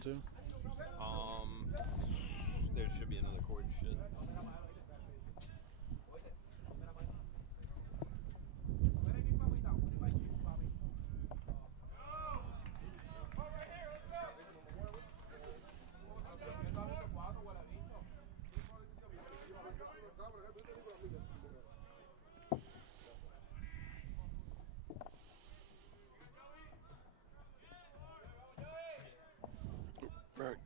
down to? There should be another cord shit. Right.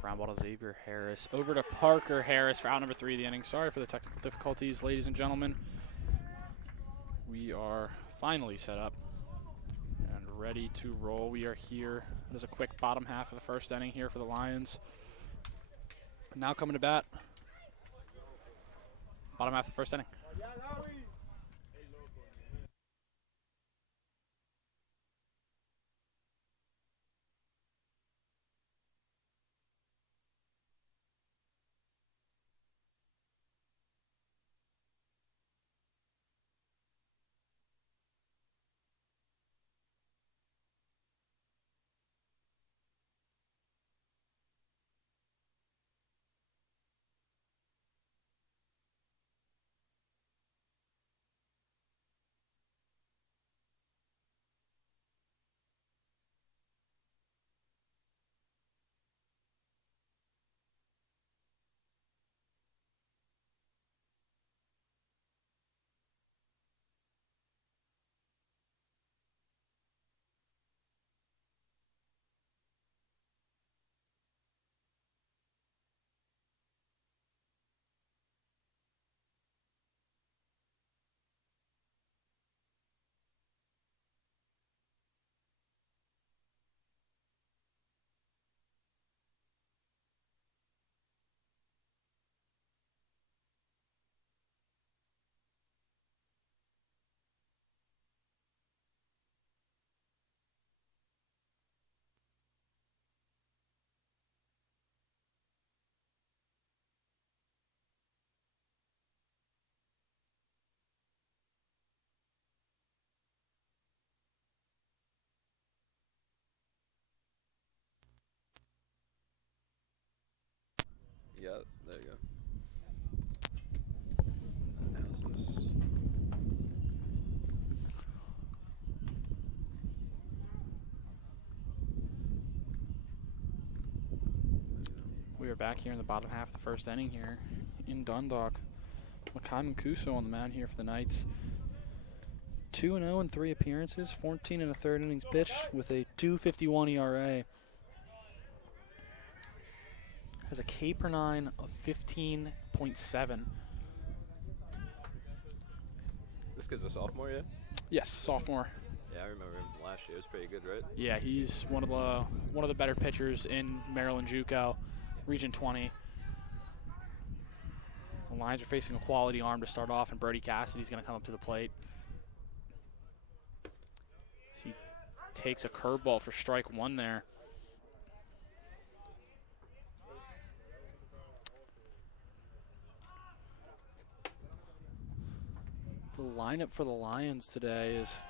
Ground ball to Xavier Harris. Over to Parker Harris for out number 3 of the inning. Sorry for the technical difficulties, ladies and gentlemen. We are finally set up and ready to roll. We are here. There's a quick bottom half of the first inning here for the Lions. Now coming to bat. Bottom half of the first inning. Yeah, there you go. Houses. We are back here in the bottom half of the first inning here in Dundalk. Makai Mancuso on the mound here for the Knights. 2-0 in 3 appearances, 14 and a third innings pitched with a 2.51 ERA. Has a K per 9 of 15.7. This kid's a sophomore yet? Yes, sophomore. Yeah, I remember him from last year. It was pretty good, right? Yeah, he's one of the better pitchers in Maryland JUCO, Region 20. The Lions are facing a quality arm to start off, and Brody Cassidy's going to come up to the plate. He takes a curveball for strike 1 there. The lineup for the Lions today is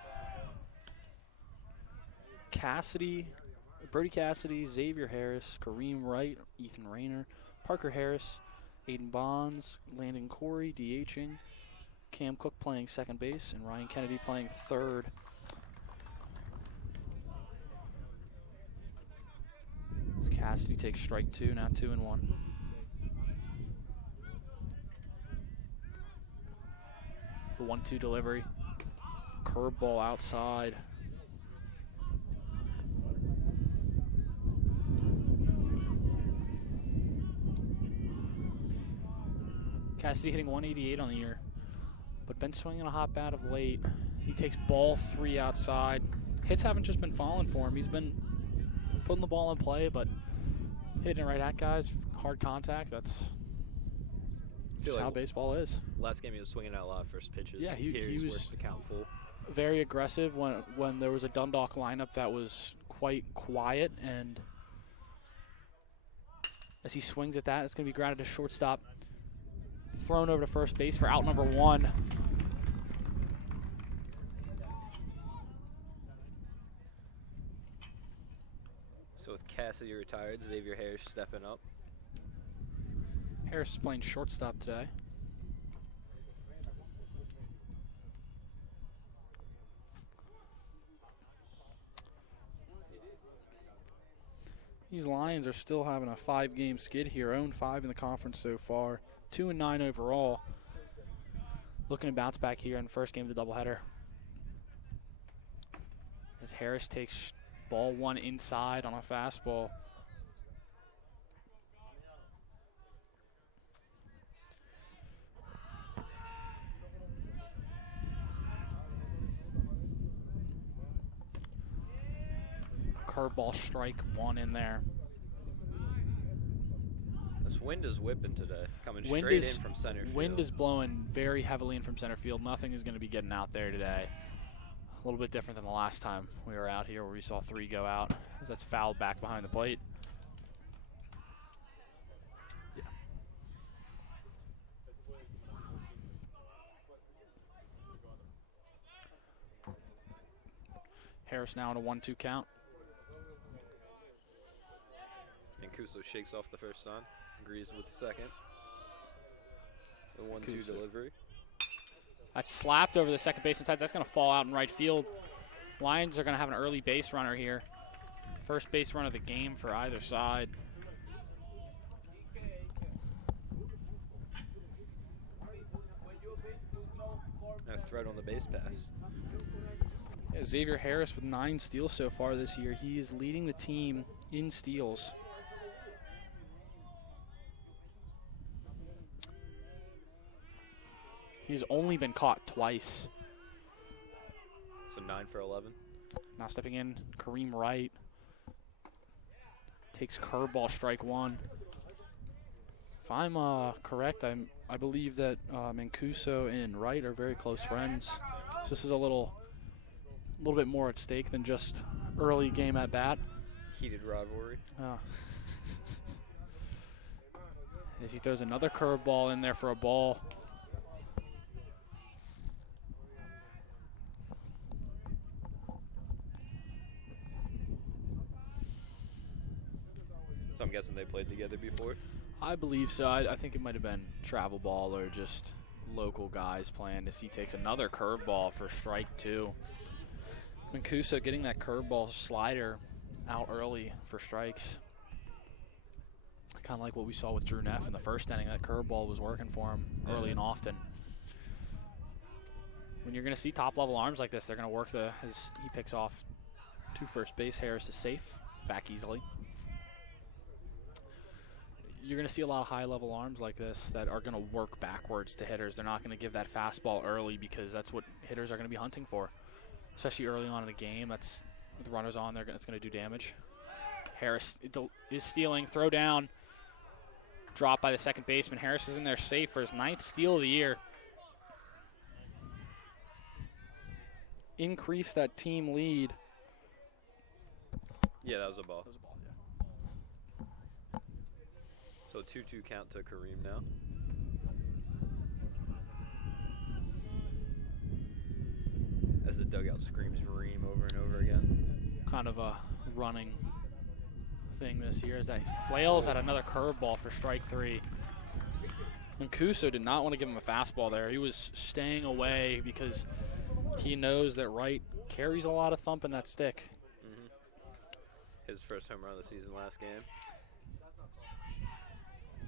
Brody Cassidy, Xavier Harris, Kareem Wright, Ethan Rayner, Parker Harris, Aiden Bonds, Landon Corey DHing, Cam Cook playing second base, and Ryan Kennedy playing third. As Cassidy takes strike 2, now 2-1. The 1-2 delivery. Curveball outside. Cassidy hitting 188 on the year, but been swinging a hot bat of late. He takes ball 3 outside. Hits haven't just been falling for him. He's been putting the ball in play, but hitting it right at guys, hard contact. That's just how baseball is. Last game he was swinging out a lot of first pitches. Yeah, he was worked the count full. Very aggressive when there was a Dundalk lineup that was quite quiet, and as he swings at that, it's going to be grounded to shortstop. Thrown over to first base for out number 1. So with Cassidy retired, Xavier Harris stepping up. Harris is playing shortstop today. These Lions are still having a 5-game skid here. 0-5 in the conference so far. 2-9 overall. Looking to bounce back here in the first game of the doubleheader. As Harris takes ball one inside on a fastball. Curveball, strike one in there. This wind is whipping today, coming straight in from center field. Wind is blowing very heavily in from center field. Nothing is going to be getting out there today. A little bit different than the last time we were out here where we saw 3 go out, as that's fouled back behind the plate. Yeah. Harris now on a 1-2 count. Mancuso shakes off the first sign, agrees with the second. The 1-2 delivery. That's slapped over the second baseman's head. That's going to fall out in right field. Lions are going to have an early base runner here. First base run of the game for either side. A threat on the base pass. Yeah, Xavier Harris with 9 steals so far this year. He is leading the team in steals. He's only been caught twice. So 9 for 11. Now stepping in, Kareem Wright. Takes curveball, strike one. If I'm correct, I believe that Mancuso and Wright are very close friends. So this is a little bit more at stake than just early game at bat. Heated rivalry. As he throws another curveball in there for a ball. So I'm guessing they played together before? I believe so. I think it might have been travel ball or just local guys playing, as he takes another curveball for strike 2. Mancuso getting that curveball slider out early for strikes. Kind of like what we saw with Drew Neff in the first inning. That curveball was working for him early and often. When you're going to see top-level arms like this, they're going to work as he picks off to first base. Harris is safe, back easily. You're going to see a lot of high-level arms like this that are going to work backwards to hitters. They're not going to give that fastball early because that's what hitters are going to be hunting for, especially early on in a game. That's with the runners on there. It's going to do damage. Harris is stealing, throw down, drop by the second baseman. Harris is in there safe for his 9th steal of the year. Increase that team lead. Yeah, that was a ball. That was a ball, yeah. So 2-2 count to Kareem now. As the dugout screams Reem over and over again. Kind of a running thing this year as that flails at another curveball for strike 3. Mancuso did not want to give him a fastball there. He was staying away because he knows that Wright carries a lot of thump in that stick. His first home run of the season last game.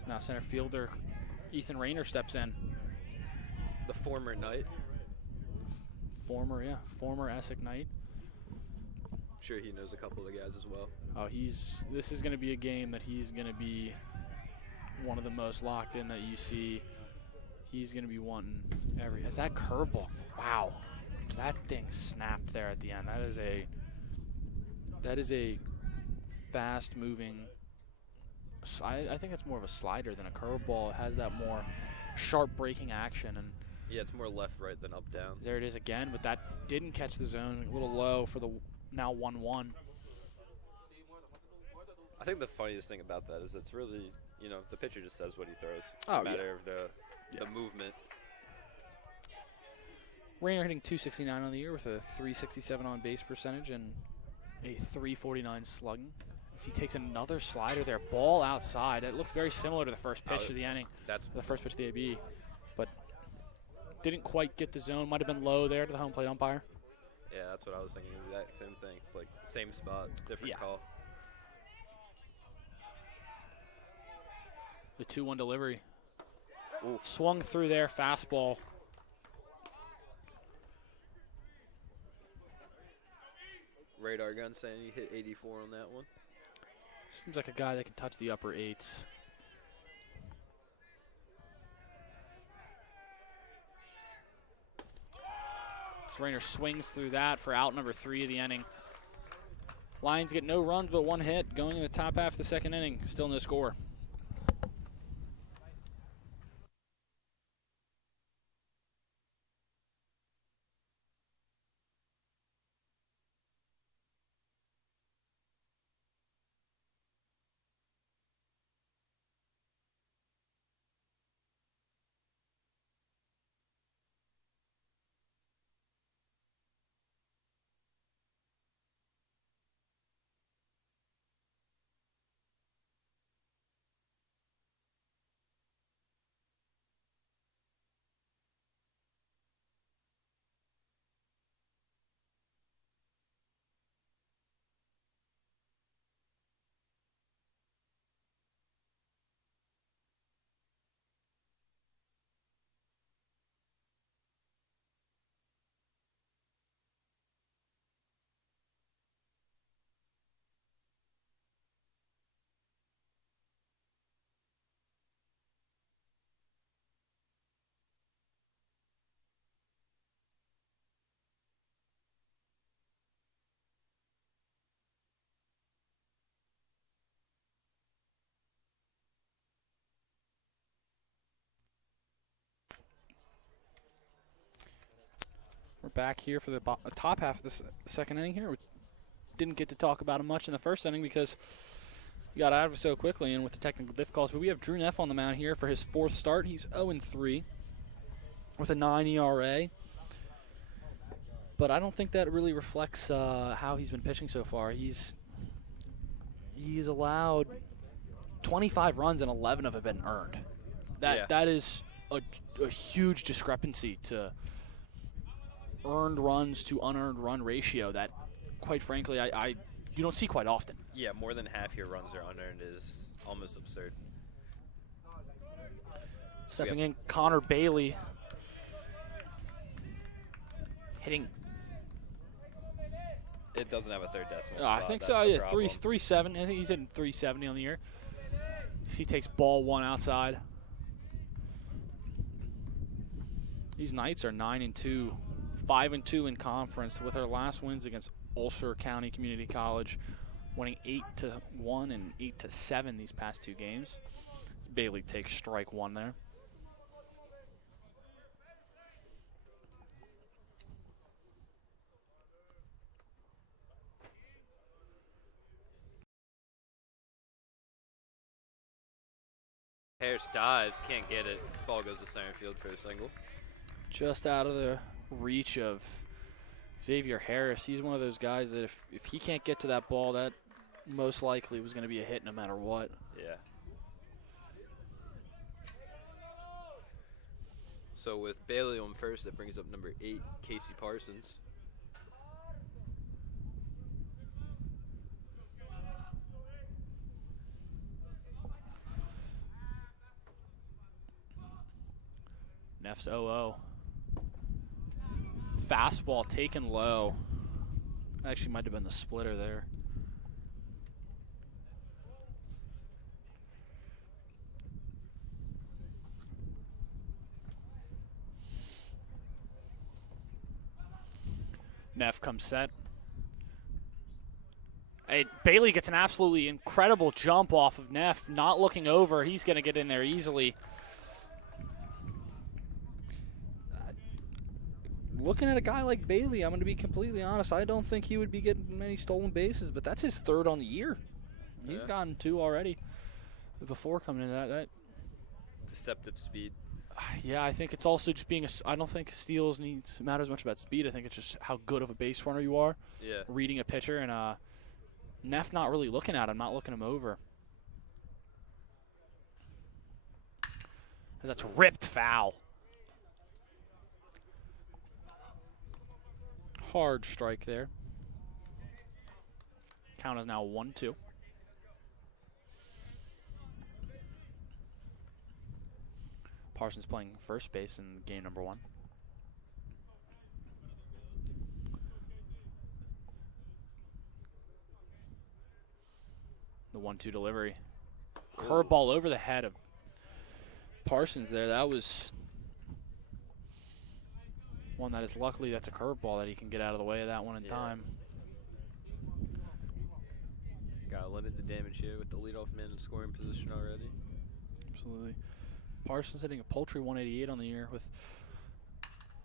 Now center fielder Ethan Rayner steps in. The former Knight. Former Essex Knight. I'm sure he knows a couple of the guys as well. Oh, this is going to be a game that he's going to be one of the most locked in that you see. He's going to be wanting as that curveball. Wow, that thing snapped there at the end. That is a fast-moving. I think it's more of a slider than a curveball. It has that more sharp breaking action, and yeah, it's more left, right than up, down. there it is again, but that didn't catch the zone. A little low for the now 1-1. I think the funniest thing about that is it's really, the pitcher just says what he throws. Oh, no matter of the movement. Rayner hitting .269 on the year with a .367 on base percentage and a .349 slugging. He takes another slider there. Ball outside. It looked very similar to the first pitch of the inning. That's the first pitch of the AB. But didn't quite get the zone. Might have been low there to the home plate umpire. Yeah, that's what I was thinking. Exact same thing. It's like same spot, different call. The 2-1 delivery. Oof. Swung through there, fastball. Radar gun saying you hit 84 on that one. Seems like a guy that can touch the upper 8s. Rainer swings through that for out number 3 of the inning. Lions get no runs but 1 hit going in the top half of the second inning. Still no score. We're back here for the top half of the second inning here. We didn't get to talk about him much in the first inning because he got out of it so quickly and with the technical difficulties. But we have Drew Neff on the mound here for his 4th start. He's 0-3 with a 9 ERA. But I don't think that really reflects how he's been pitching so far. He's allowed 25 runs and 11 of them have been earned. That is a huge discrepancy to earned runs to unearned run ratio that, quite frankly, you don't see quite often. Yeah, more than half your runs are unearned is almost absurd. Stepping in, Connor Bailey hitting. It doesn't have a third decimal. I think so. Yeah, 370. I think he's hitting 370 on the year. He takes ball 1 outside. These Knights are 9-2. 5-2 in conference with our last wins against Ulster County Community College, winning 8-1 and 8-7 these past 2 games. Bailey takes strike 1 there. Harris dives, can't get it. Ball goes to center field for a single. Just out of the reach of Xavier Harris. He's one of those guys that if he can't get to that ball, that most likely was going to be a hit no matter what. Yeah. So with Bailey on first, that brings up number 8, Casey Parsons. Neff's 0-0. Fastball taken low. Actually might have been the splitter there. Neff comes set. Hey, Bailey gets an absolutely incredible jump off of Neff, not looking over. He's going to get in there easily. Looking at a guy like Bailey, I'm going to be completely honest, I don't think he would be getting many stolen bases, but that's his 3rd on the year. He's gotten 2 already before coming into that. Deceptive speed. Yeah, I think it's also just being I don't think steals matters much about speed. I think it's just how good of a base runner you are. Yeah. Reading a pitcher and Neff not really looking at him, not looking him over. As that's ripped foul. Hard strike there. Count is now 1-2. Parsons playing first base in game number 1. The 1-2 delivery. Curveball over the head of Parsons there. That was one that is luckily that's a curveball that he can get out of the way of that one in time. Got to limit the damage here with the leadoff man in scoring position already. Absolutely. Parsons hitting a paltry 188 on the year with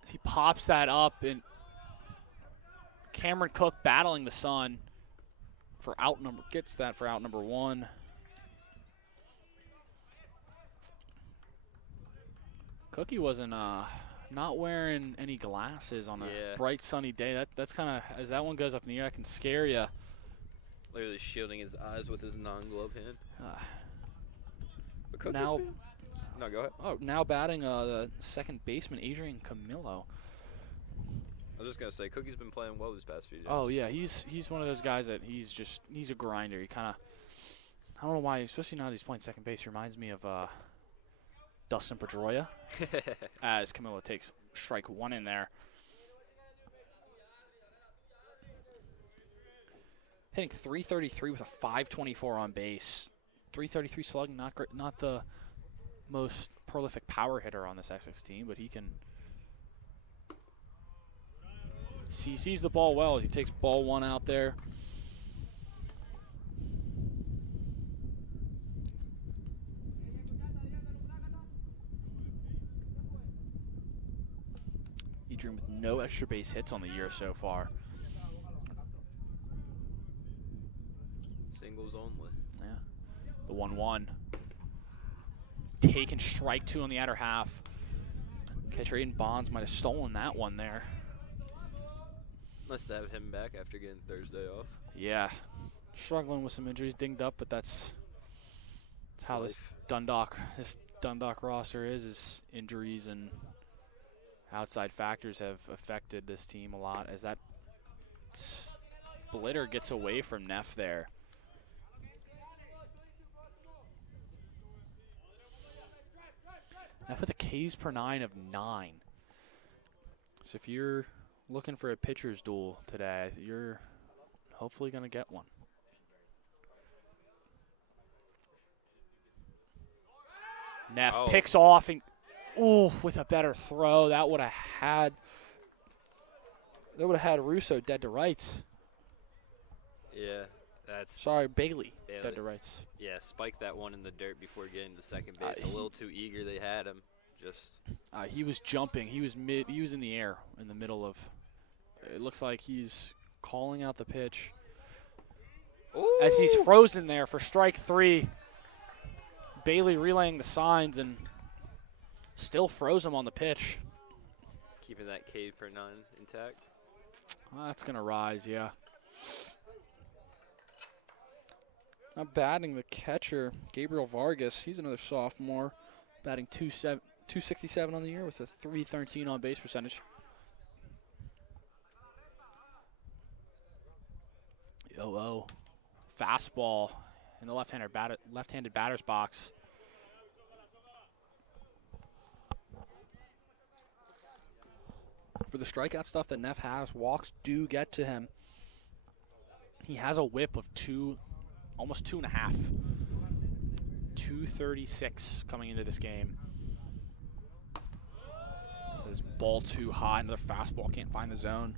he pops that up, and Cameron Cook battling the sun for out number gets that for out number 1. Cookie wasn't not wearing any glasses on a bright sunny day. That's kind of, as that one goes up in the air, that can scare you. Literally shielding his eyes with his non-glove hand. But now, no, go ahead. Oh, now batting the second baseman, Adrian Camillo. I was just gonna say, Cookie's been playing well these past few days. Oh yeah, he's one of those guys that he's a grinder. He kind of, I don't know why, especially now that he's playing second base, he reminds me of Dustin Pedroia. As Camillo takes strike 1 in there. Hitting .333 with a .524 on base. .333 slugging, not great, not the most prolific power hitter on this Essex team, but he can. He sees the ball well as he takes ball 1 out there. Adrian with no extra base hits on the year so far. Singles only. Yeah. The 1-1. Taking strike 2 on the outer half. Catcher Aiden Bonds might have stolen that one there. Nice to have him back after getting Thursday off. Yeah. Struggling with some injuries, dinged up, but that's how this Dundalk roster is injuries and outside factors have affected this team a lot as that splitter gets away from Neff there. Neff with a Ks per 9 of 9. So if you're looking for a pitcher's duel today, you're hopefully going to get one. Neff picks off and with a better throw. That would have had Russo dead to rights. Yeah, that's. Sorry, Bailey dead to rights. Yeah, spiked that one in the dirt before getting to second base. A little too eager. They had him. Just. He was jumping. He was in the air in the middle of. It looks like he's calling out the pitch. Ooh. As he's frozen there for strike 3. Bailey relaying the signs and still froze him on the pitch. Keeping that K per 9 intact. That's going to rise, yeah. Now batting the catcher, Gabriel Vargas. He's another sophomore, batting 267 on the year with a .313 on base percentage. Oh, fastball in the left-handed batter's box. For the strikeout stuff that Neff has, walks do get to him. He has a whip of almost 2.5. 236 coming into this game. This ball too high, another fastball, can't find the zone.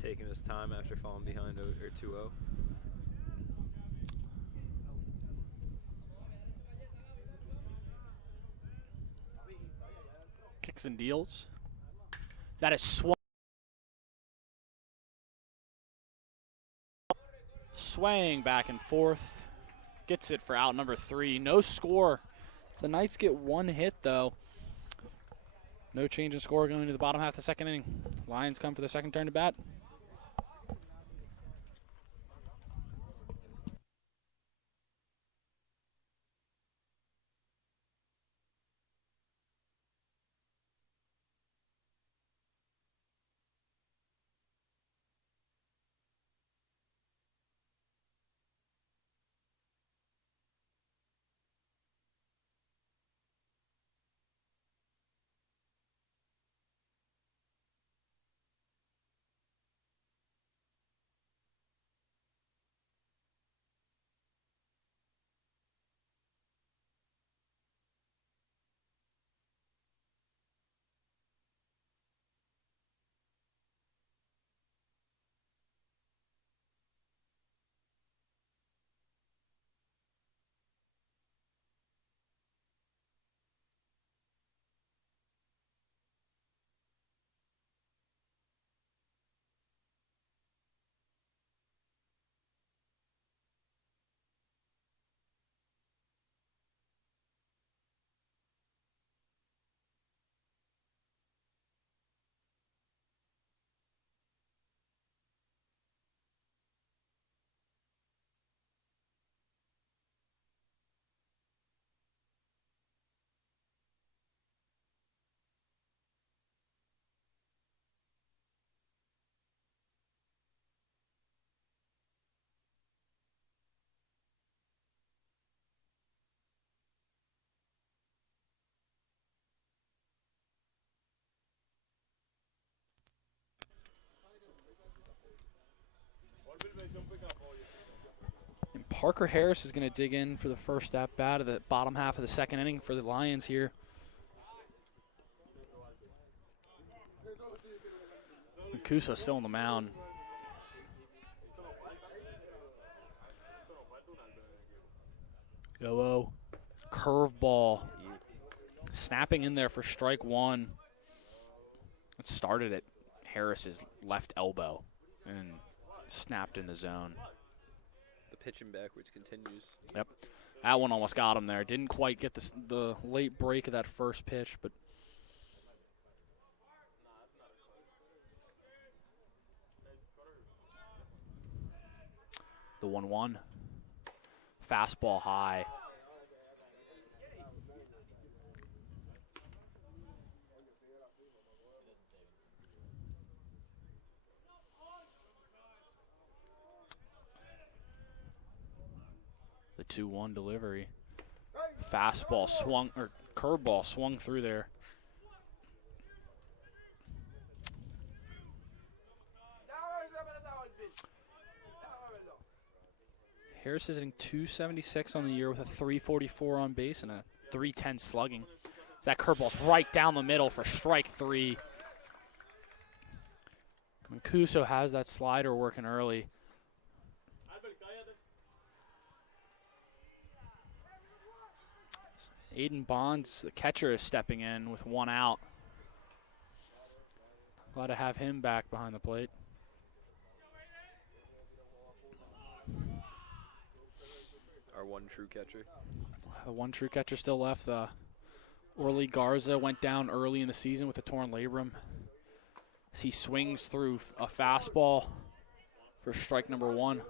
Taking his time after falling behind 2-0. Kicks and deals. That is swaying back and forth. Gets it for out number 3. No score. The Knights get 1 hit, though. No change in score going into the bottom half of the second inning. Lions come for their second turn to bat. And Parker Harris is going to dig in for the first at bat of the bottom half of the second inning for the Lions here. Mancuso still on the mound. Go-oh. Curveball. Snapping in there for strike one. It started at Harris's left elbow and snapped in the zone. The pitching backwards continues. Yep. That one almost got him there. Didn't quite get the late break of that first pitch, but the 1-1. Fastball high. The 2-1 delivery. Fastball swung, or curveball swung through there. Harris is hitting .276 on the year with a .344 on base and a .310 slugging. That curveball's right down the middle for strike three. Mancuso has that slider working early. Aiden Bonds, the catcher, is stepping in with one out. Glad to have him back behind the plate. Our one true catcher. The one true catcher still left. Orly Garza went down early in the season with a torn labrum. As he swings through a fastball for strike number one.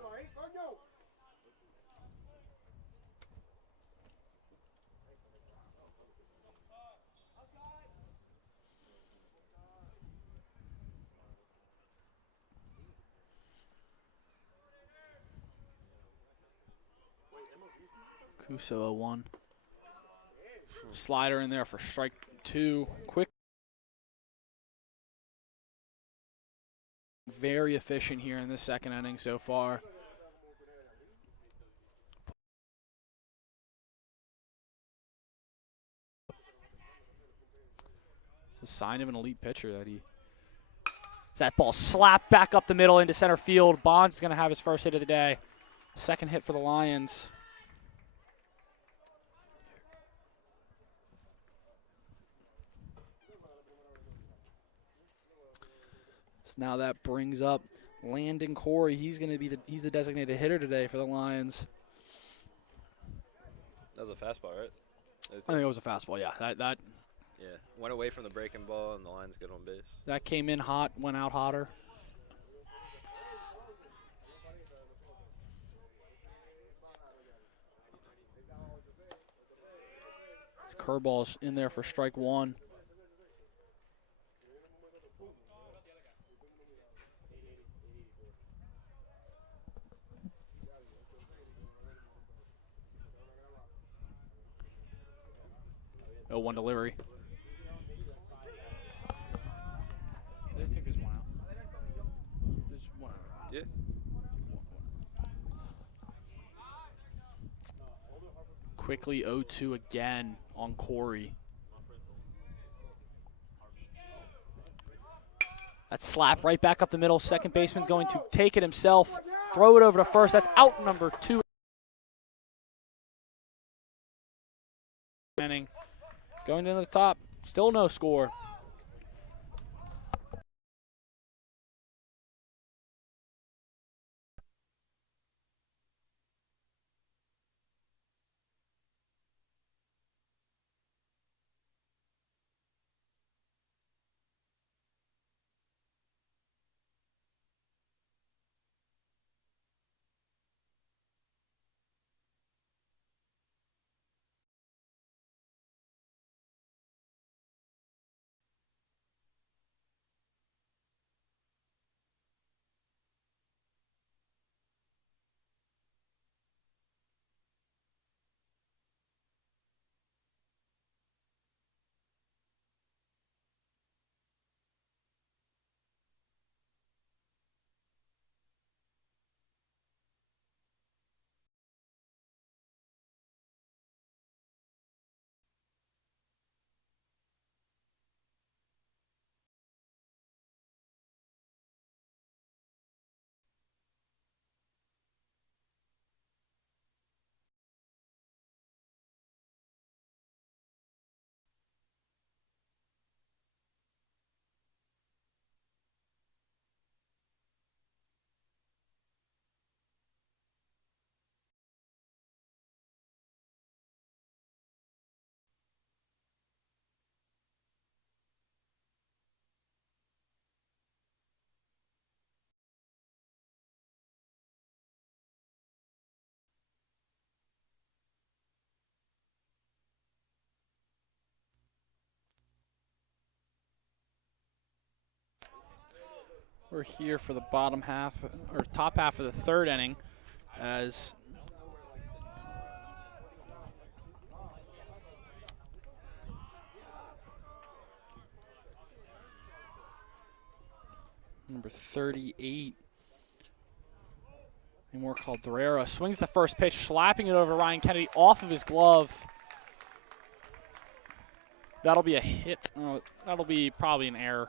Kuso 0-1. Slider in there for strike two. Quick. Very efficient here in this second inning so far. It's a sign of an elite pitcher that he. That ball slapped back up the middle into center field. Bonds is going to have his first hit of the day. Second hit for the Lions. Now that brings up Landon Corey. He's going to be he's the designated hitter today for the Lions. That was a fastball, right? I think it was a fastball. Yeah, that Yeah, went away from the breaking ball, and the Lions get on base. That came in hot, went out hotter. Curveball's in there for strike one. Oh, one delivery. I think there's one out. There's one out. Yeah. Quickly 0-2 again on Corey. That slap right back up the middle. Second baseman's going to take it himself, throw it over to first. That's out number 2. Going into the top, still no score. We're here for the bottom half, or top half of the third inning, as number 38, Amor Calderera, swings the first pitch, slapping it over Ryan Kennedy off of his glove. That'll be a hit. Oh, that'll be probably an error.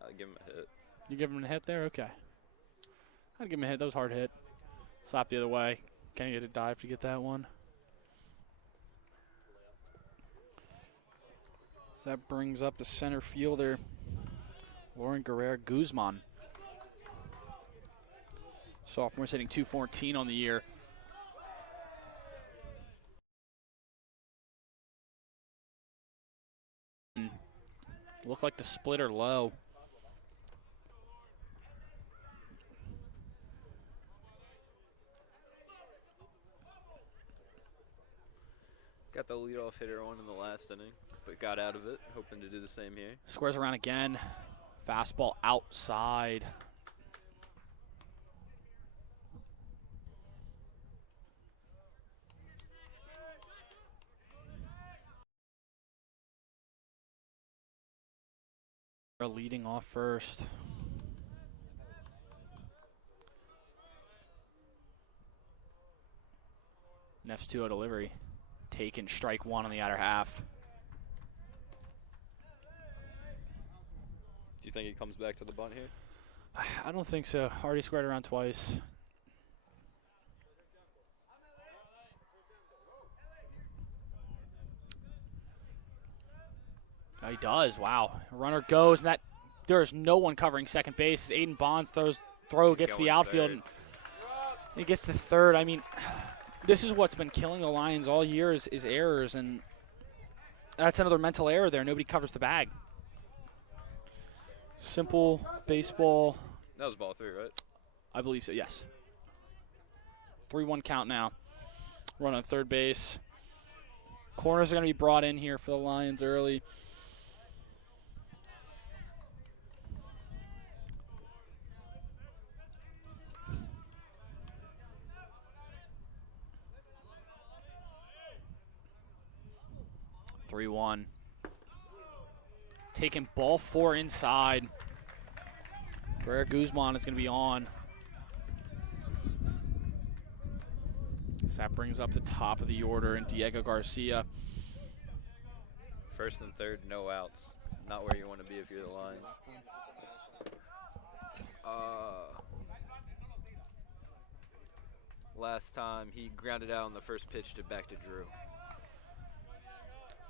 I'll give him a hit. You give him a hit there? Okay. I'd give him a hit. That was a hard hit. Slap the other way. Can he get a dive to get that one? So that brings up the center fielder, Lauren Guerrero Guzman. Sophomore's hitting .214 on the year. Look like the splitter low. Got the leadoff hitter on in the last inning, but got out of it, hoping to do the same here. Squares around again. Fastball outside. Leading off first. Next 2-0 delivery. Taken, strike one on the outer half. Do you think he comes back to the bunt here? I don't think so. Already squared around twice. Oh, he does. Wow. Runner goes, and there's no one covering second base. As Aiden Bonds gets the outfield, and he gets the third. I mean, this is what's been killing the Lions all year is errors, and That's another mental error there. Nobody covers the bag. Simple baseball. That was ball 3, right? I believe so, yes. 3-1 count now. Run on third base. Corners are going to be brought in here for the Lions early. Taking ball 4 inside. Barrera Guzman is going to be on. So that brings up the top of the order, and Diego Garcia. First and third, no outs. Not where you want to be if you're the Lions. Last time he grounded out on the first pitch to back to Drew.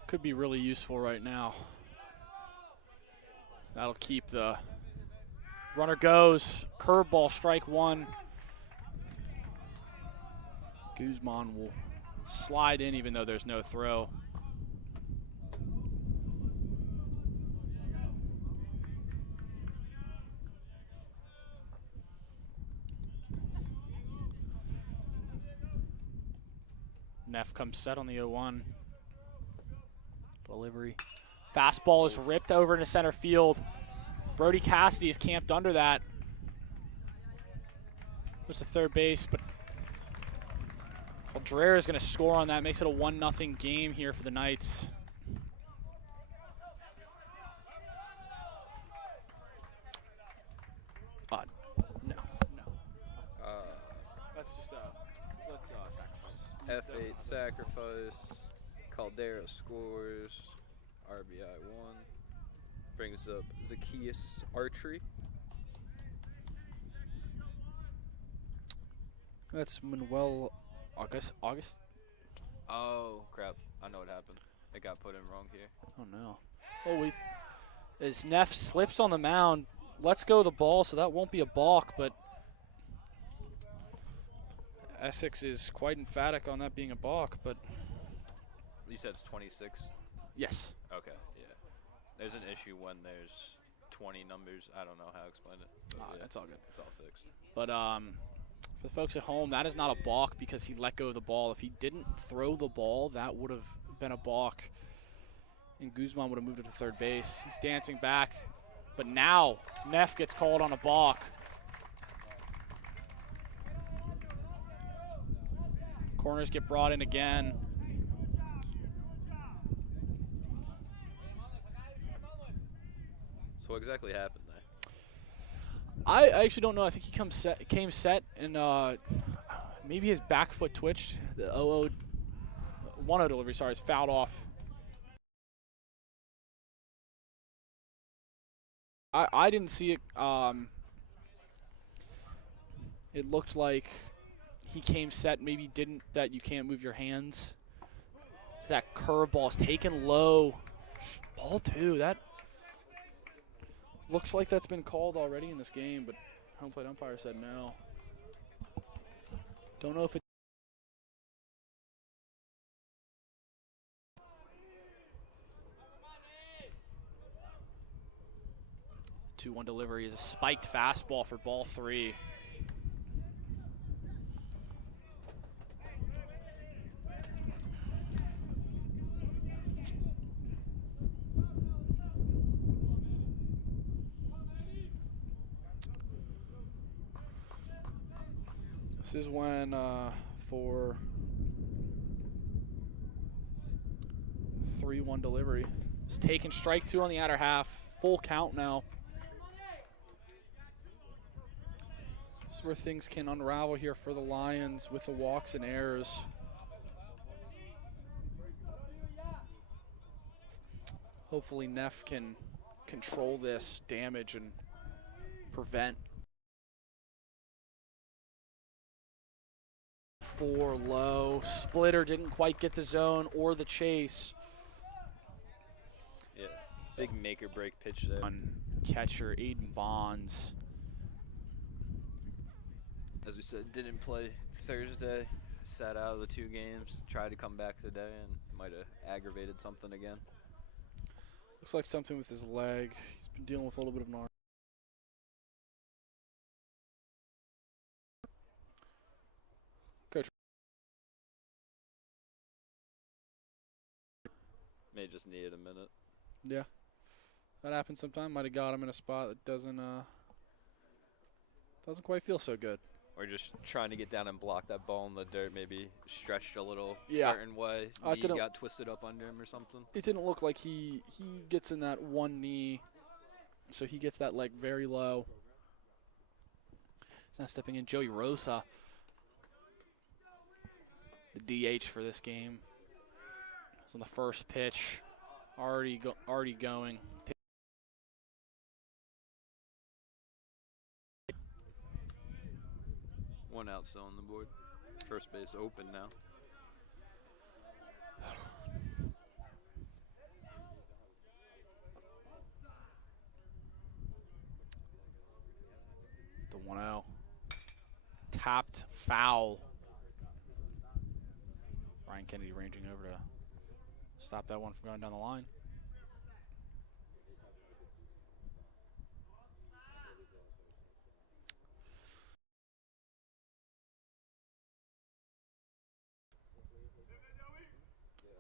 Could be really useful right now. That'll keep the runner goes. Curveball, strike 1. Guzman will slide in even though there's no throw. Neff comes set on the 0-1. Delivery. Fastball is ripped over into center field. Brody Cassidy is camped under that. Goes to third base, but Dreher is going to score on that. Makes it a 1-0 game here for the Knights. No. That's just let's sacrifice. F8 sacrifice. Caldera scores. RBI 1. Brings up Zacchaeus Archery. That's Manuel August. Oh, crap. I know what happened. It got put in wrong here. Oh, no. Oh, as Neff slips on the mound, lets go of the ball, so that won't be a balk, but Essex is quite emphatic on that being a balk, but. You said it's 26? Yes. Okay, yeah. There's an issue when there's 20 numbers. I don't know how to explain it. Yeah, that's all good. It's all fixed. But for the folks at home, that is not a balk because he let go of the ball. If he didn't throw the ball, that would have been a balk, and Guzman would have moved it to third base. He's dancing back, but now Neff gets called on a balk. Corners get brought in again. So what exactly happened there? I actually don't know. I think he came set, and maybe his back foot twitched. The 1-0 delivery, sorry, is fouled off. I didn't see it. It looked like he came set, maybe didn't, that you can't move your hands. That curveball is taken low. Ball 2, that looks like that's been called already in this game, but home plate umpire said no. Don't know if it. 2-1 delivery is a spiked fastball for ball 3. This is when for 3-1 delivery. It's taken strike 2 on the outer half. Full count now. This is where things can unravel here for the Lions with the walks and errors. Hopefully Neff can control this damage and prevent. 4 low. Splitter didn't quite get the zone or the chase. Yeah, big make or break pitch there. On catcher Aiden Bonds. As we said, didn't play Thursday. Sat out of the 2 games. Tried to come back today and might have aggravated something again. Looks like something with his leg. He's been dealing with a little bit of an arm. Coach. May just needed a minute. Yeah. That happens sometime. Might have got him in a spot that doesn't quite feel so good. Or just trying to get down and block that ball in the dirt, maybe stretched a little Yeah. certain way. Knee got twisted up under him or something. It didn't look like he gets in that one knee, so he gets that leg very low. He's not stepping in. Joey Rosa, the DH for this game. It's on the first pitch, already going. One out still on the board. First base open now. The 1-0. Tapped foul. Ryan Kennedy ranging over to stop that one from going down the line.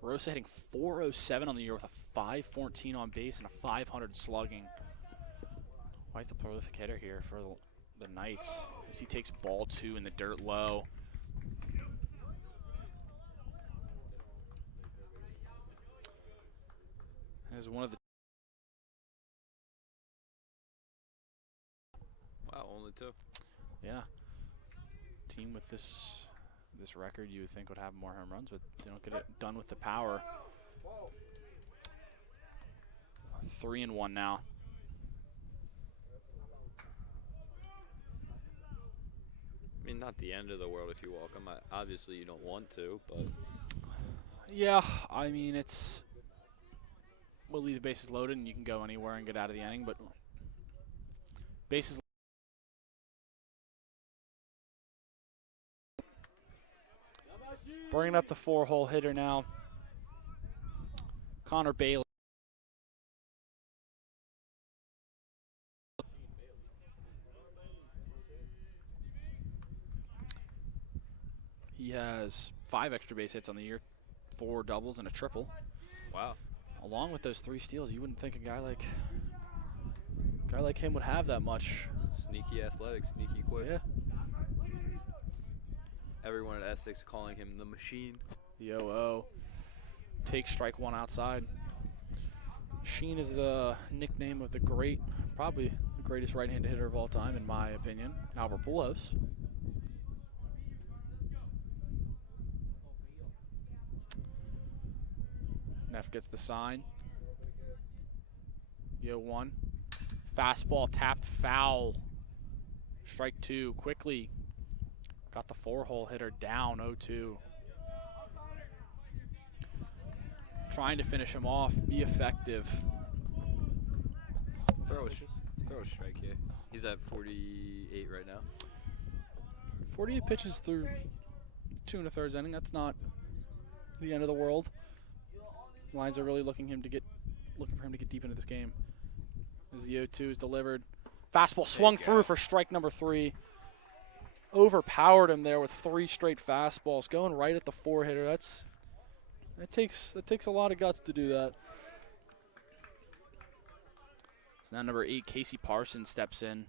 Rosa hitting .407 on the year with a .514 on base and a .500 slugging. Quite the prolific hitter here for the Knights as he takes ball 2 in the dirt low. As one of the Wow, only 2. Yeah. Team with this record you would think would have more home runs, but they don't get it done with the power. 3-1 now. I mean, not the end of the world if you walk them. Obviously, you don't want to, but Yeah, I mean, we'll leave the bases loaded and you can go anywhere and get out of the inning, but bases bringing up the 4-hole hitter now, Connor Bailey. He has 5 extra base hits on the year, 4 doubles and a triple. wow. Along with those 3 steals, you wouldn't think a guy like him would have that much. Sneaky athletic, sneaky quick. Yeah. Everyone at Essex calling him the machine. The 0-0. Takes strike 1 outside. Machine is the nickname of the great, probably the greatest right-handed hitter of all time, in my opinion, Albert Pujols. Neff gets the sign. The 0-1. Fastball tapped foul. Strike 2 quickly. Got the 4-hole hitter down 0-2. Trying to finish him off, be effective. Throw a strike here. He's at 48 right now. 48 pitches through 2 1/3 inning. That's not the end of the world. Lions are really looking for him to get deep into this game. As the 0-2 is delivered. Fastball swung through for strike number 3. Overpowered him there with 3 straight fastballs, going right at the 4-hitter. That takes a lot of guts to do that. So now number 8, Casey Parsons, steps in.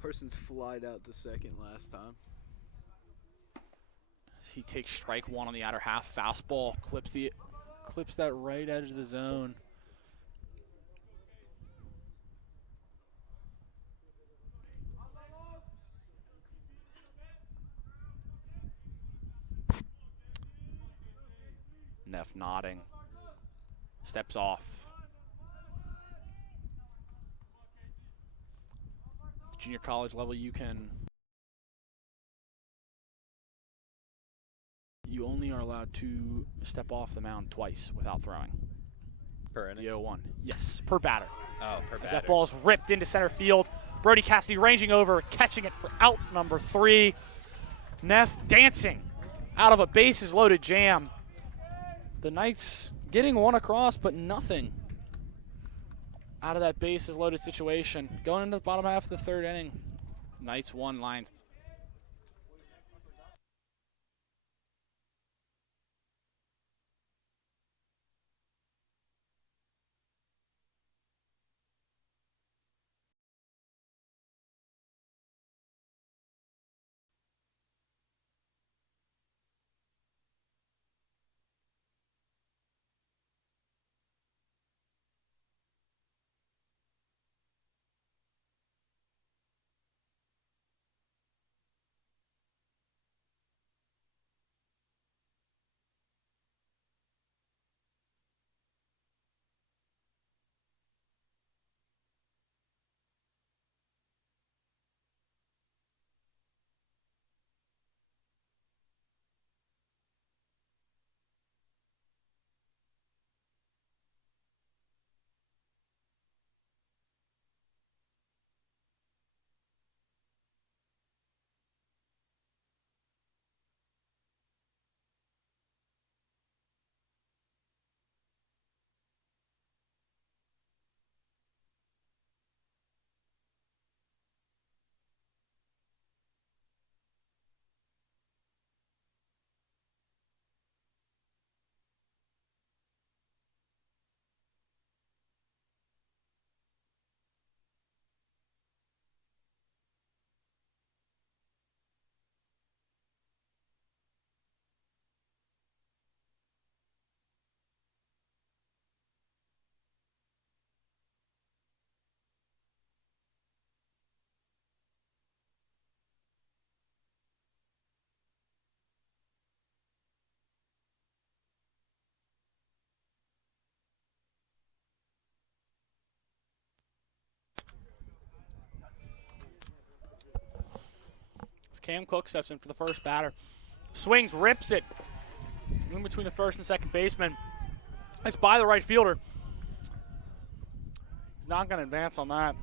Parsons flied out to second last time. He takes strike 1 on the outer half. Fastball clips that right edge of the zone. Neff nodding. Steps off. Junior college level, you only are allowed to step off the mound twice without throwing. Per inning? The 0-1. Yes, per batter. Oh, per batter. As that ball is ripped into center field. Brody Cassidy ranging over, catching it for out number 3. Neff dancing out of a bases-loaded jam. The Knights getting one across, but nothing out of that bases-loaded situation. Going into the bottom half of the 3rd inning, Knights 1, Lions. Cam Cook steps in for the first batter. Swings, rips it in between the first and second baseman. It's by the right fielder. He's not going to advance on that.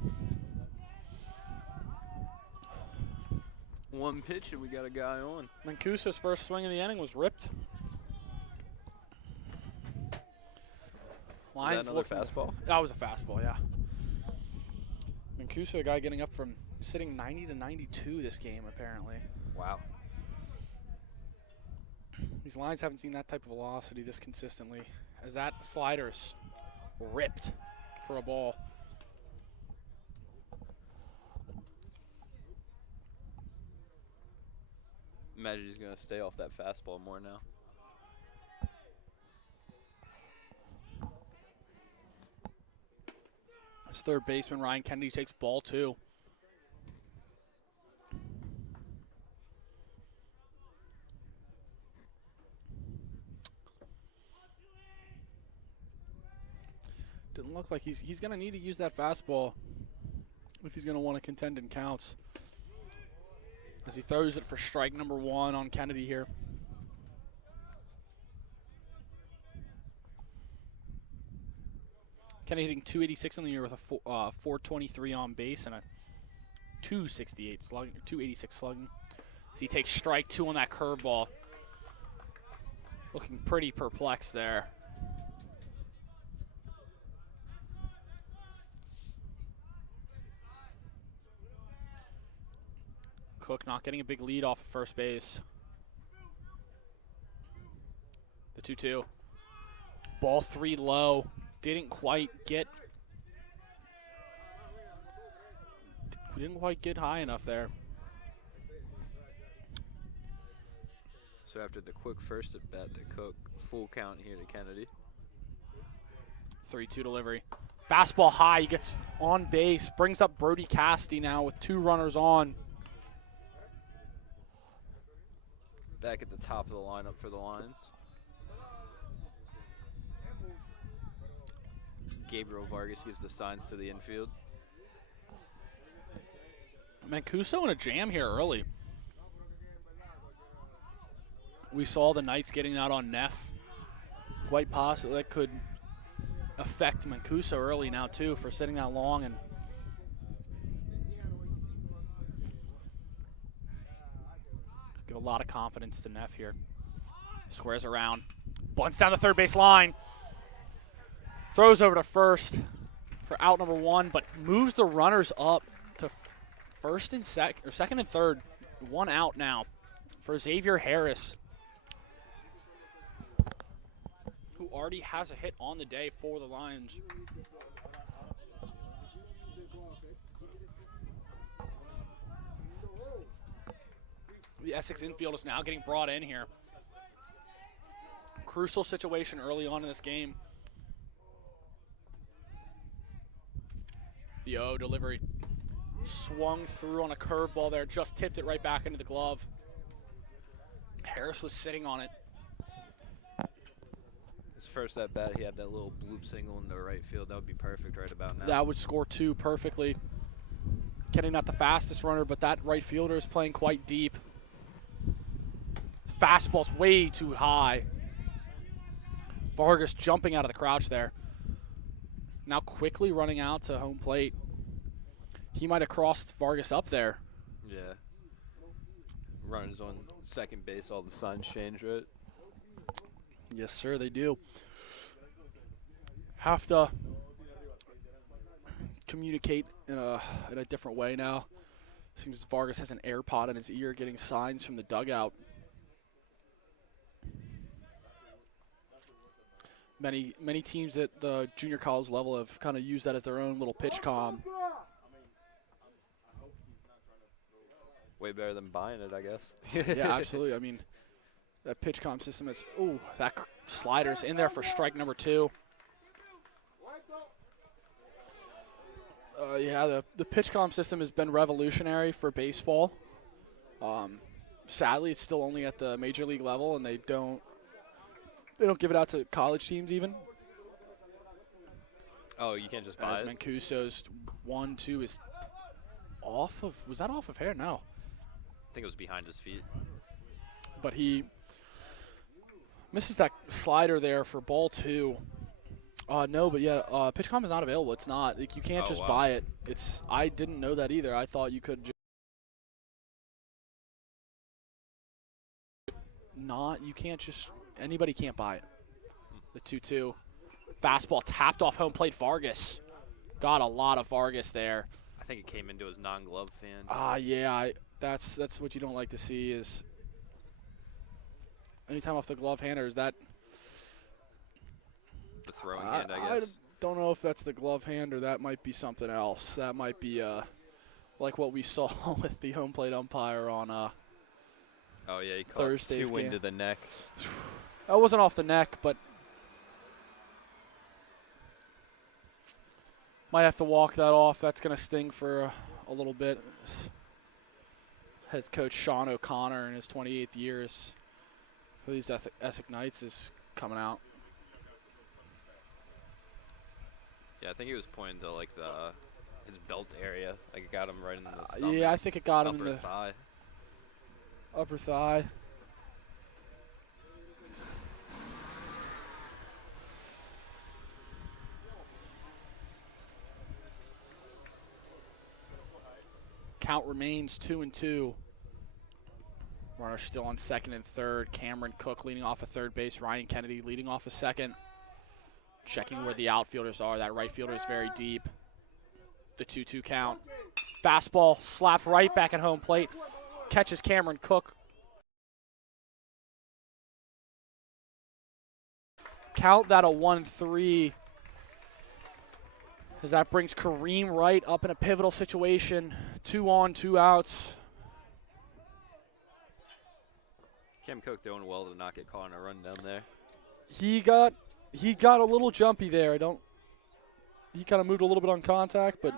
1 pitch and we got a guy on. Mancuso's first swing of the inning was ripped. Was that another fastball? That was a fastball, yeah. Mancuso, a guy getting up from sitting 90 to 92 this game, apparently. Wow. These Lions haven't seen that type of velocity this consistently, as that slider's ripped for a ball. Imagine he's going to stay off that fastball more now. His third baseman, Ryan Kennedy, takes ball 2. Didn't look like he's going to need to use that fastball if he's going to want to contend in counts, as he throws it for strike number 1 on Kennedy here. Kennedy hitting 286 on the year with a 423 on base and a 286 slugging. As he takes strike 2 on that curveball. Looking pretty perplexed there. Cook not getting a big lead off at first base. The 2-2. Ball 3 low. Didn't quite get high enough there. So after the quick first at bat to Cook, full count here to Kennedy. 3-2 delivery. Fastball high. He gets on base. Brings up Brody Cassidy now with 2 runners on. Back at the top of the lineup for the Lions. So Gabriel Vargas gives the signs to the infield. Mancuso in a jam here early. We saw the Knights getting out on Neff. Quite possibly that could affect Mancuso early now too for sitting that long, and Give a lot of confidence to Neff here. Squares around. Bunts down the third base line. Throws over to first for out number 1, but moves the runners up to second and third. 1 out now for Xavier Harris, who already has a hit on the day for the Lions. The Essex infield is now getting brought in here. Crucial situation early on in this game. The O delivery swung through on a curveball there, just tipped it right back into the glove. Harris was sitting on it. His first at bat, he had that little bloop single in the right field. That would be perfect right about now. That would score 2 perfectly. Kenny not the fastest runner, but that right fielder is playing quite deep. Fastball's way too high. Vargas jumping out of the crouch there. Now quickly running out to home plate. He might have crossed Vargas up there. Yeah. Runners on second base, all the signs change, right? Yes, sir, they do. Have to communicate in a different way now. Seems Vargas has an AirPod in his ear getting signs from the dugout. Many teams at the junior college level have kind of used that as their own little pitch comm. Way better than buying it, I guess. Yeah, absolutely. I mean, that pitch comm system is, ooh, that slider's in there for strike number 2. Yeah, the pitch comm system has been revolutionary for baseball. Sadly, it's still only at the major league level, and they don't give it out to college teams even. Oh, you can't just buy As it? Mancuso's 1-2 is off of, was that off of hair? No. I think it was behind his feet. But he misses that slider there for ball 2. No, but yeah, PitchCom is not available. It's not. Like, you can't just buy it. I didn't know that either. I thought you could just you can't just, anybody can't buy it. The 2-2. Fastball tapped off home plate. Vargas. Got a lot of Vargas there. I think it came into his non-glove hand. Yeah, that's what you don't like to see is anytime off the glove hand, or is that the throwing hand, I guess. I don't know if that's the glove hand or that might be something else. That might be like what we saw with the home plate umpire on oh yeah, he caught Thursday's 2 game. into the neck. That wasn't off the neck, but might have to walk that off. That's going to sting for a little bit. Head coach Sean O'Connor in his 28th years for these Essex Knights is coming out. Yeah, I think he was pointing to like his belt area. Like it got him right in the stomach. Yeah, I think it got him in upper the thigh. Upper thigh. Count remains 2-2. Runner still on second and third. Cameron Cook leading off of third base. Ryan Kennedy leading off of second. Checking where the outfielders are. That right fielder is very deep. The 2-2 count. Fastball slapped right back at home plate. Catches Cameron Cook. Count that a 1-3. As that brings Kareem Wright up in a pivotal situation. 2 on, 2 outs. Cam Cook doing well to not get caught in a run down there. He got a little jumpy there. He kind of moved a little bit on contact, but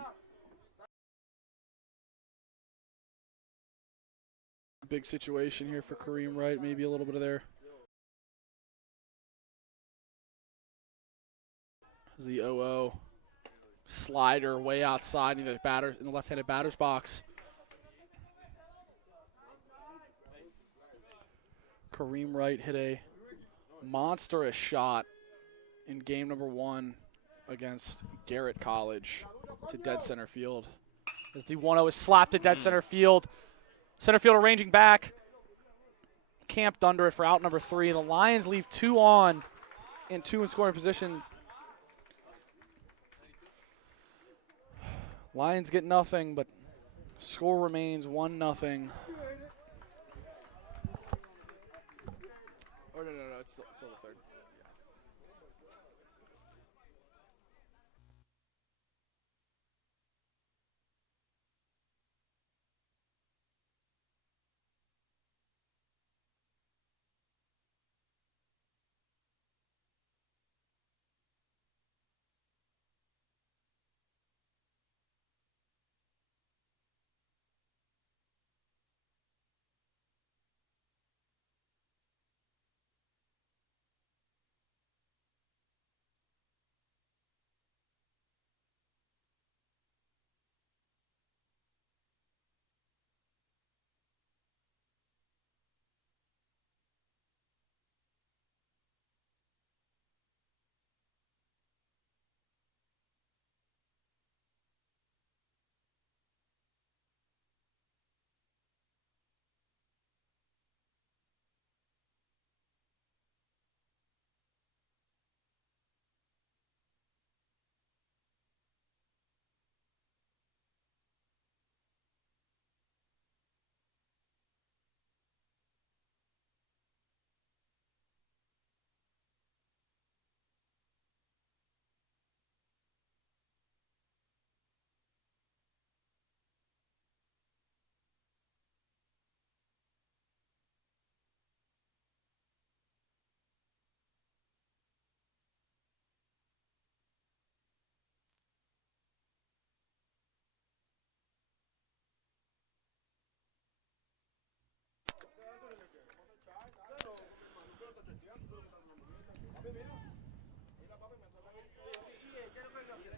big situation here for Kareem Wright. Maybe a little bit of there. The 0-0 slider way outside in the left-handed batter's box. Kareem Wright hit a monstrous shot in game number 1 against Garrett College to dead center field. As the 1-0 is slapped to dead center field. Center field arranging back. camped under it for out number 3. The Lions leave 2 on and 2 in scoring position. Lions get nothing, but score remains 1-0. Oh, no, it's still the third.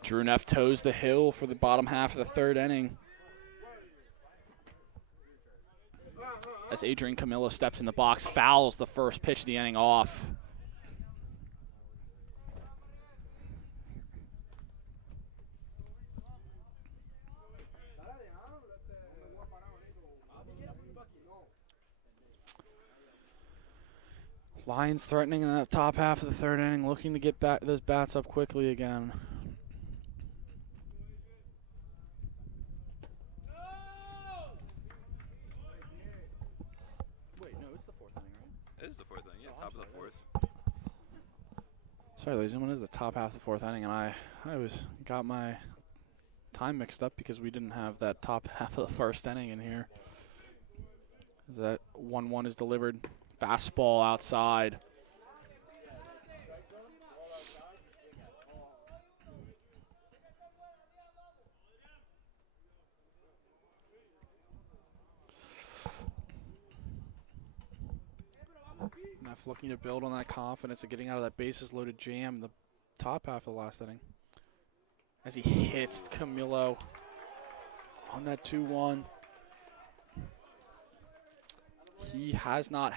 Drew Neff toes the hill for the bottom half of the third inning. As Adrian Camillo steps in the box, fouls the first pitch of the inning off. Lions threatening in that top half of the third inning, looking to get back those bats up quickly again. Wait, no, it's the fourth inning, right? It is the fourth inning, yeah, top of the fourth. Sorry, ladies and gentlemen, it is the top half of the fourth inning, and I got my time mixed up because we didn't have that top half of the first inning in here. As that 1-1 is delivered. Fastball outside. Neff looking to build on that confidence of getting out of that bases loaded jam in the top half of the last inning. As he hits Camillo on that 2-1. He has not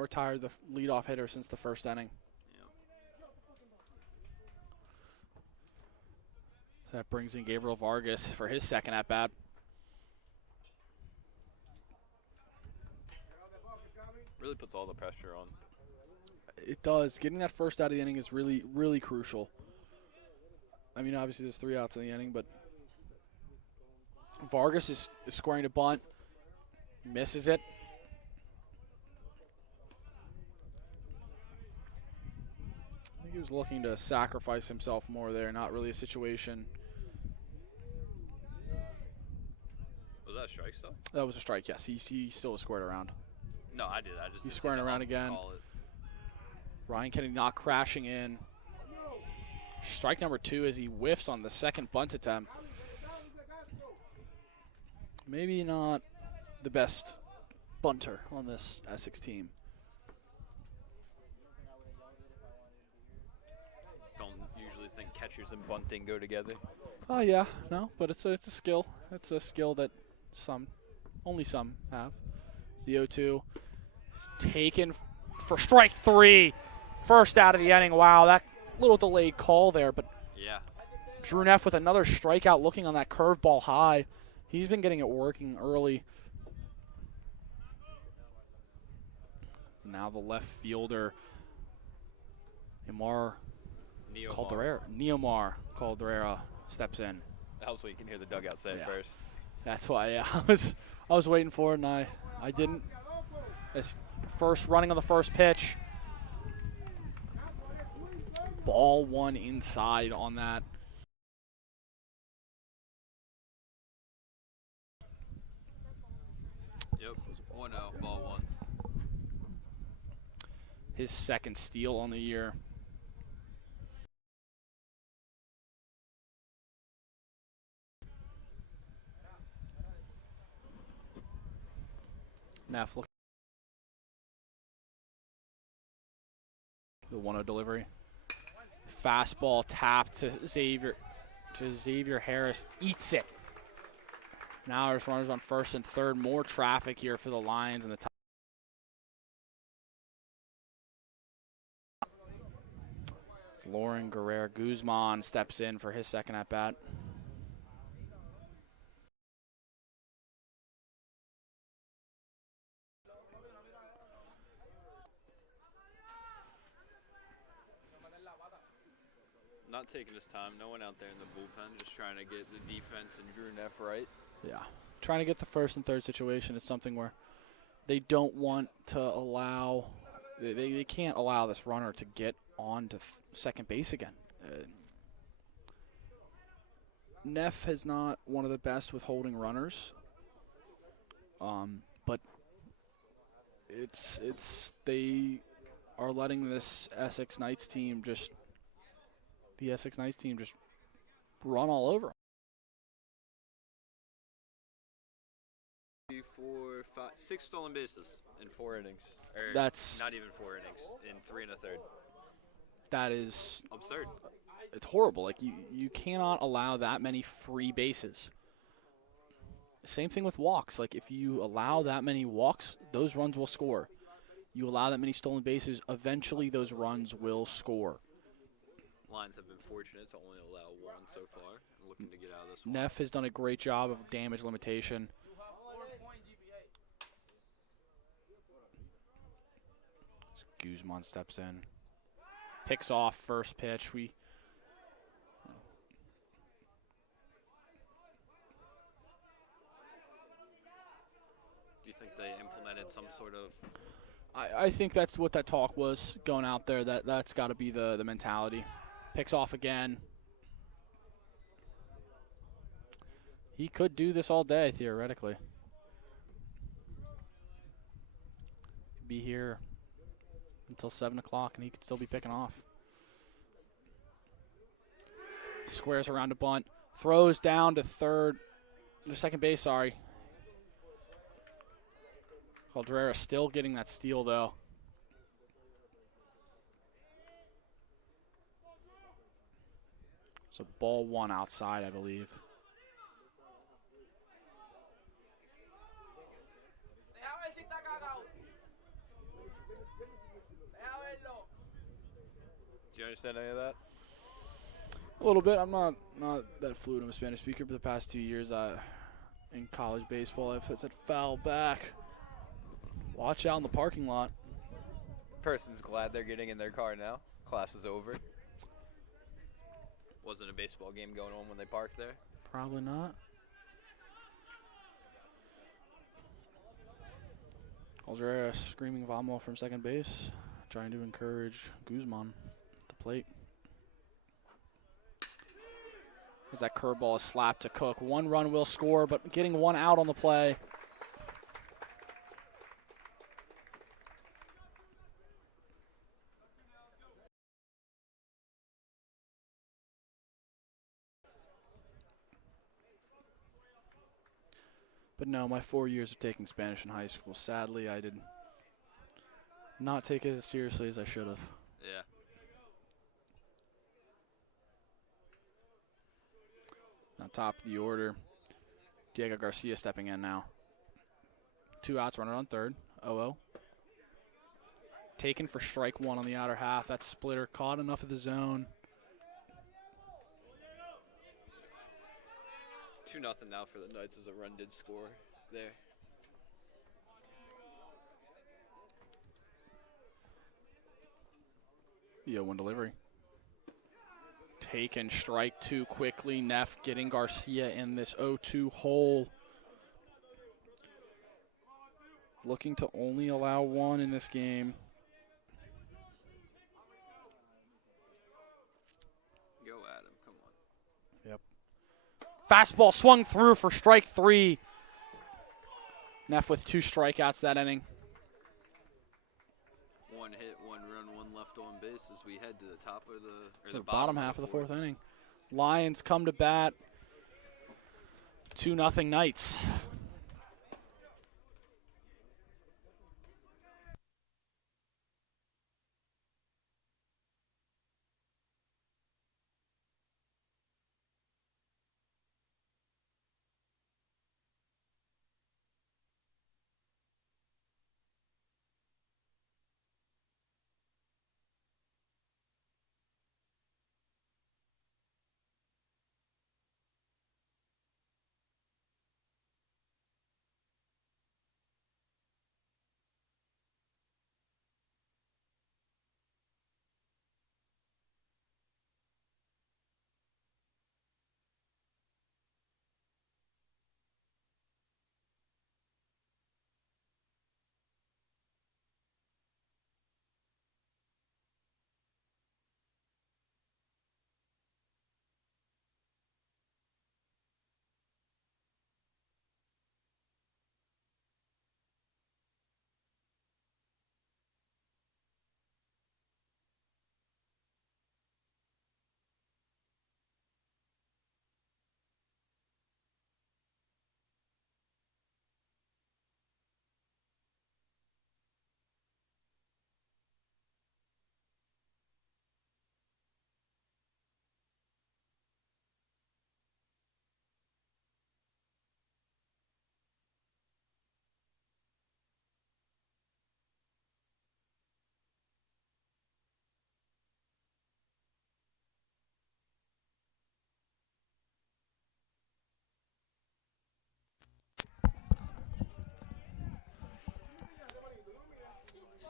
retired the leadoff hitter since the first inning. Yeah. So that brings in Gabriel Vargas for his second at bat. Really puts all the pressure on. It does. Getting that first out of the inning is really, really crucial. I mean, obviously there's 3 outs in the inning, but Vargas is scoring a bunt, misses it. I think he was looking to sacrifice himself more there, not really a situation. Was that a strike still? That was a strike, yes. He still squared around. No, I did. I just He's squaring around again. Ryan Kennedy not crashing in. Strike number 2 as he whiffs on the second bunt attempt. Maybe not the best bunter on this Essex team. Don't usually think catchers and bunting go together. Oh yeah, no, but it's a skill. It's a skill that only some have. It's the 0-2. It's taken for strike 3. First out of the inning. Wow, that little delayed call there, but yeah. Drew Neff with another strikeout looking on that curveball high. He's been getting it working early. Now the left fielder, Neomar Caldera steps in. That helps when you can hear the dugout say it first. That's why, yeah. I was waiting for it, and I didn't. It's first running on the first pitch. Ball one inside on that. Yep, 1-0, ball one. His second steal on the year. Neff look. The 1-0 delivery. Fastball tap to Xavier Harris. Eats it. Now there's runners on first and third. More traffic here for the Lions in the top. Lauren Guerrero Guzman steps in for his second at bat. Not taking his time. No one out there in the bullpen. Just trying to get the defense and Drew Neff right. Yeah. Trying to get the first and third situation. It's something where they don't want to allow, they can't allow this runner to get on to second base again. Neff is not one of the best with holding runners. But they are letting this Essex Knights team just run all over them. 4, 5, 6 stolen bases in 4 innings. That's not even 4 innings, in 3 1/3. That is absurd. It's horrible. Like you cannot allow that many free bases. Same thing with walks. Like if you allow that many walks, those runs will score. You allow that many stolen bases, eventually those runs will score. Lions have been fortunate to only allow 1 so far. I'm looking to get out of this one. Neff has done a great job of damage limitation. Guzman steps in. Picks off first pitch. Do you think they implemented some sort of... I think that's what that talk was going out there. That's got to be the mentality. Picks off again. He could do this all day, theoretically. Be here until 7 o'clock, and he could still be picking off. Squares around a bunt. Throws down to second base, sorry. Caldera still getting that steal, though. So ball one outside, I believe. Do you understand any of that? A little bit. I'm not that fluent of a Spanish speaker, but the past 2 years in college baseball, I've said foul back. Watch out in the parking lot. Person's glad they're getting in their car now. Class is over. Wasn't a baseball game going on when they parked there? Probably not. Caldera screaming vamos from second base, trying to encourage Guzman at the plate. As that curveball is slapped to Cook. 1 run will score, but getting 1 out on the play. But no, my 4 years of taking Spanish in high school, sadly, I did not take it as seriously as I should have. Yeah. Now top of the order, Diego Garcia stepping in now. 2 outs, runner on third, 0-0. Taken for strike 1 on the outer half. That splitter caught enough of the zone. 2-0 now for the Knights as a run did score there. The 0-1 delivery. Taken, strike two quickly. Neff getting Garcia in this 0-2 hole. Looking to only allow one in this game. Go Adam, come on. Yep. Fastball swung through for strike three. Neff with 2 strikeouts that inning. 1 hit, 1 run, 1 left on base as we head to the top of the bottom half of the fourth inning. Lions come to bat. 2-0 Knights.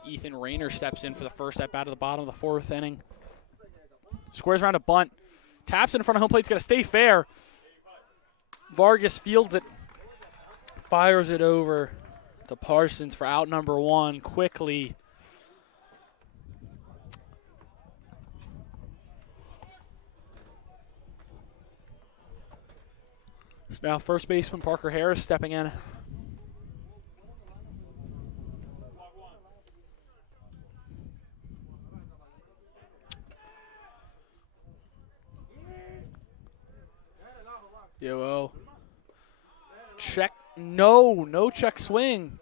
Ethan Rayner steps in for the first at bat of the bottom of the fourth inning. Squares around a bunt. Taps it in front of home plate. It's going to stay fair. Vargas fields it. Fires it over to Parsons for out number 1 quickly. Now first baseman Parker Harris stepping in. Yo, check. No check swing.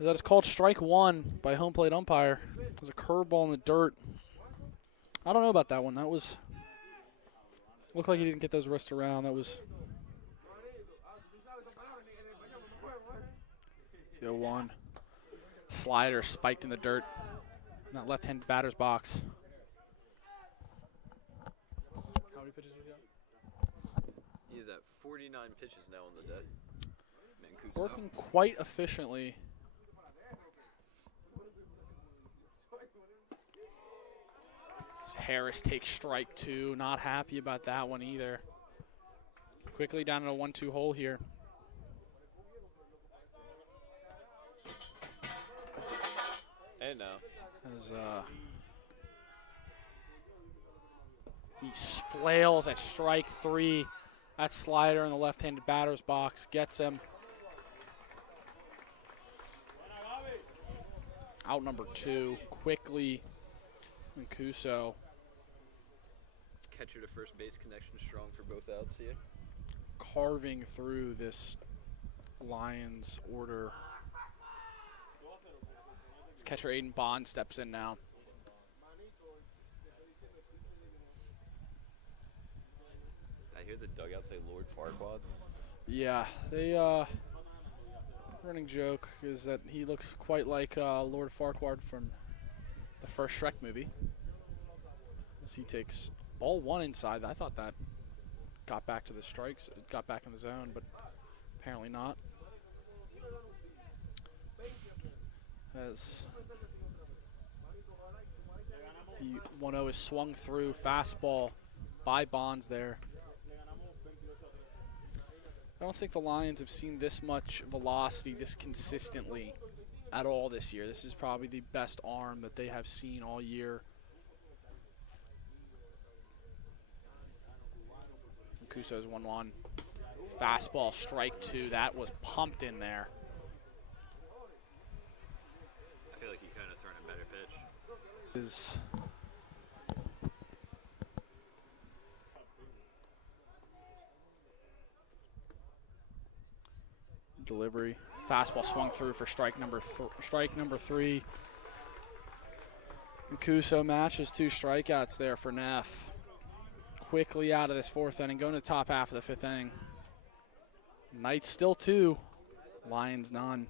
That is called strike 1 by home plate umpire. There's a curveball in the dirt. I don't know about that one. That was looked like he didn't get those wrists around. That was 0-1. Slider spiked in the dirt. In that left-hand batter's box. How many pitches did he got? He's at 49 pitches now on the day. Mancuso. Working quite efficiently. Harris takes strike 2. Not happy about that one either. Quickly down in a 1-2 hole here. And now. As he flails at strike 3. That slider in the left-handed batter's box gets him. Out number 2, quickly, Mancuso. Catcher to first base connection strong for both outs here. Carving through this Lions order. As catcher Aiden Bond steps in now. I hear the dugout say Lord Farquaad. Yeah, they running joke is that he looks quite like Lord Farquaad from the first Shrek movie. As he takes ball 1 inside. I thought that got back to the strikes, got back in the zone, but apparently not. As The 1-0 is swung through. Fastball by Bonds there. I don't think the Lions have seen this much velocity this consistently at all this year. This is probably the best arm that they have seen all year. Kuso's 1-1. Fastball, strike 2. That was pumped in there. I feel like he couldn't have thrown a better pitch. Is delivery. Fastball swung through for strike number 3. And Kuso matches 2 strikeouts there for Neff. Quickly out of this 4th inning, going to the top half of the 5th inning. Knights still 2, Lions none.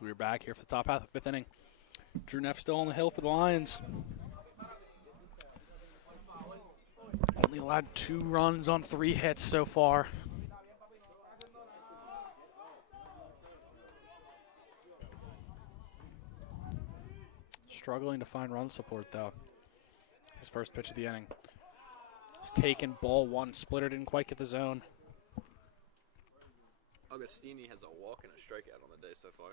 So we're back here for the top half of the 5th inning. Drew Neff still on the hill for the Lions. Only allowed 2 runs on 3 hits so far. Struggling to find run support, though. His first pitch of the inning. He's taken ball 1, splitter, didn't quite get the zone. Augustini has a walk and a strikeout on the day so far.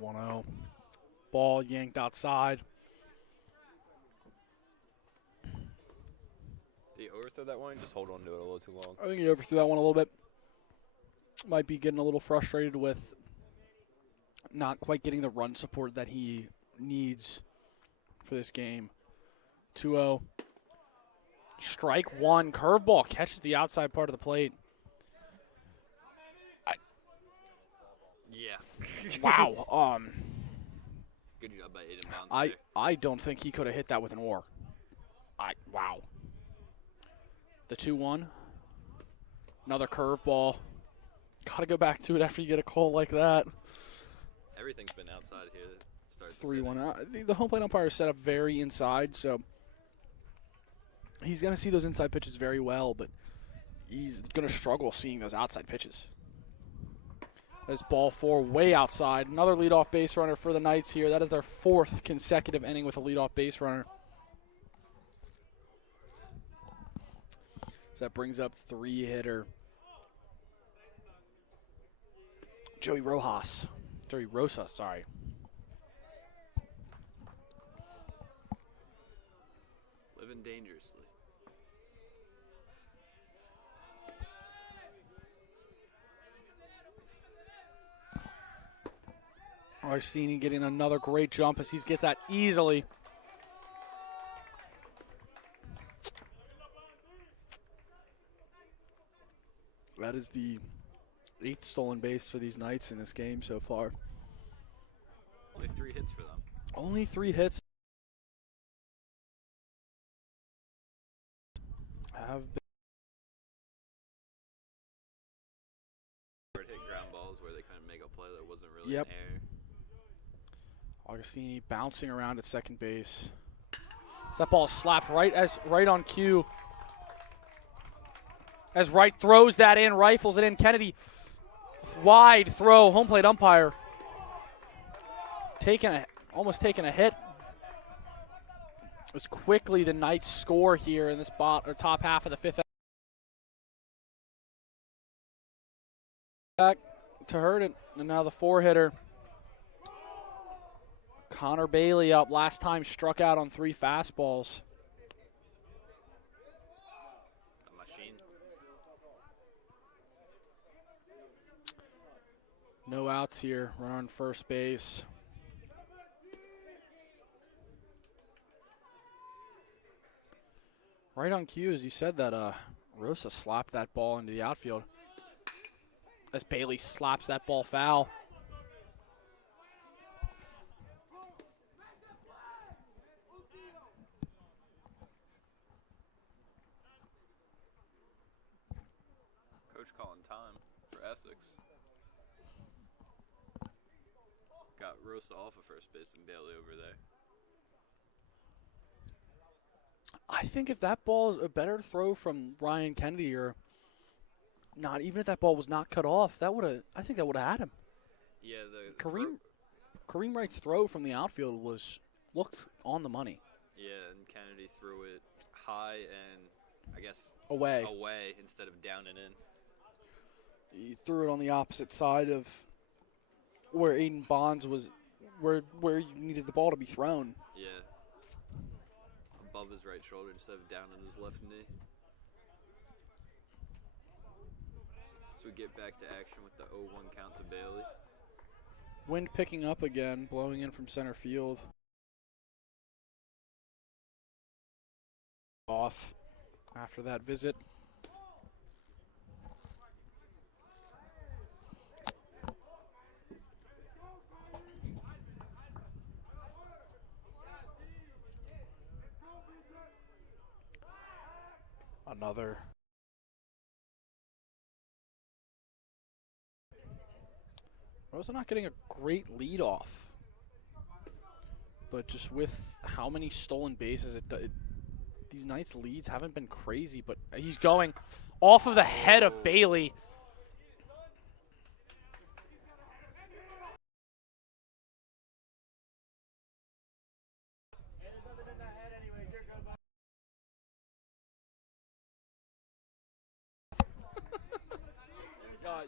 One 1-0. Ball yanked outside. Did he overthrow that one? Just hold on to it a little too long. I think he overthrew that one a little bit. Might be getting a little frustrated with not quite getting the run support that he needs for this game. 2-0. Strike 1. Curveball catches the outside part of the plate. Yeah. Wow. Good job by Aiden Bonds. I don't think he could have hit that with an oar. Wow. The 2-1. Another curveball. Got to go back to it after you get a call like that. Everything's been outside here. 3-1. The home plate umpire is set up very inside, so he's going to see those inside pitches very well, but he's going to struggle seeing those outside pitches. This ball 4 way outside. Another leadoff base runner for the Knights here. That is their 4th consecutive inning with a leadoff base runner. So that brings up 3-hitter Joey Rosas, sorry. Living dangerously. Arsini getting another great jump as he's get that easily. That is the 8th stolen base for these Knights in this game so far. Only 3 hits for them. Only 3 hits have been. Hit ground balls where they couldn't make a play that wasn't really Yep. in air. Augustini bouncing around at second base. That ball slapped right on cue. As Wright throws that in, rifles it in. Kennedy, wide throw, home plate umpire. Almost taking a hit. As quickly the Knights score here in this top half of the 5th. Back to hurt it, and now the 4-hitter. Connor Bailey up. Last time struck out on 3 fastballs. A machine. No outs here. Runner on first base. Right on cue, as you said, that Rosa slapped that ball into the outfield. As Bailey slaps that ball foul. Coach calling time for Essex. Got Rosa off of first base and Bailey over there. I think if that ball is a better throw from Ryan Kennedy, or not, even if that ball was not cut off, I think that would have had him. Yeah, Kareem Wright's throw from the outfield looked on the money. Yeah, and Kennedy threw it high and I guess Away instead of down and in. He threw it on the opposite side of where Aiden Bonds was, where you needed the ball to be thrown. Yeah. Above his right shoulder instead of down on his left knee. So we get back to action with the 0-1 count to Bailey. Wind picking up again, blowing in from center field. Off after that visit. Another. Rosa not getting a great lead off, but just with how many stolen bases, these Knights leads haven't been crazy, but he's going off of the head of Bailey.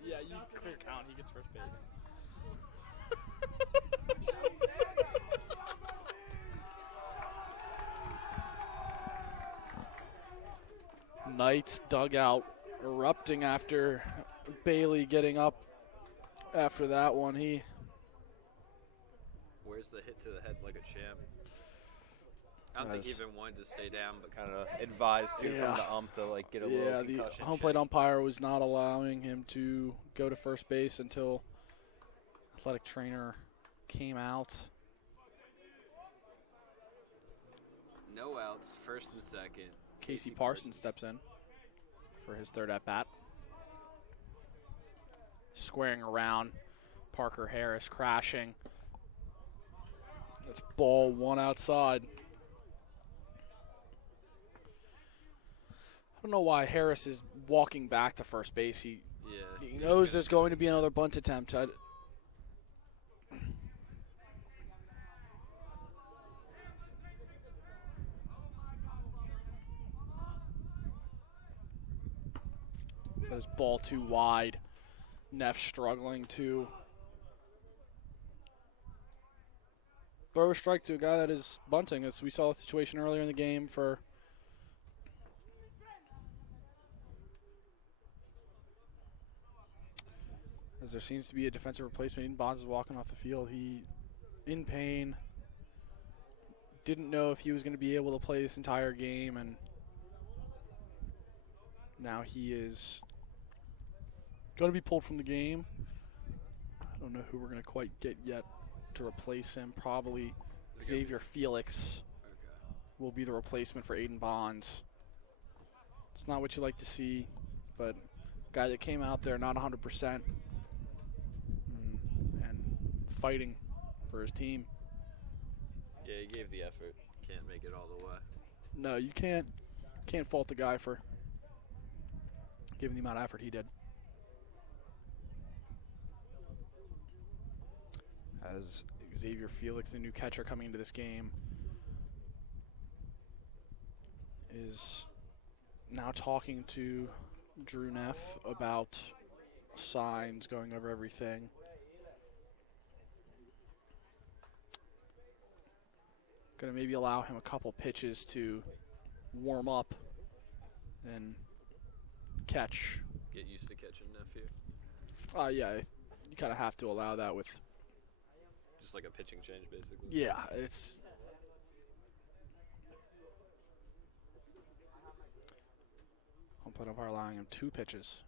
Yeah, you clear count. He gets first base. Knights dugout erupting after Bailey getting up after that one. Where's the hit to the head like a champ? I don't think he even wanted to stay down, but kind of advised from the ump to like get a little concussion. The home plate umpire was not allowing him to go to first base until athletic trainer came out. No outs, first and second. Casey Parsons steps in for his third at bat. Squaring around, Parker Harris crashing. That's ball 1 outside. I don't know why Harris is walking back to first base. He knows there's going to be another bunt attempt. That is ball 2 wide. Neff struggling to throw a strike to a guy that is bunting. As we saw a situation earlier in the game for as there seems to be a defensive replacement. Aiden Bonds is walking off the field. He in pain. Didn't know if he was going to be able to play this entire game, and now he is going to be pulled from the game. I don't know who we're going to quite get yet to replace him. Probably Xavier Felix will be the replacement for Aiden Bonds. It's not what you like to see, but guy that came out there not 100% and fighting for his team. Yeah, he gave the effort. Can't make it all the way. No, you can't fault the guy for giving the amount of effort he did. As Xavier Felix, the new catcher coming into this game, is now talking to Drew Neff about signs, going over everything. Going to maybe allow him a couple pitches to warm up and catch. Get used to catching Neff here. Yeah, you kind of have to allow that with. Just like a pitching change, basically. Yeah, it's. Home umpire allowing him 2 pitches.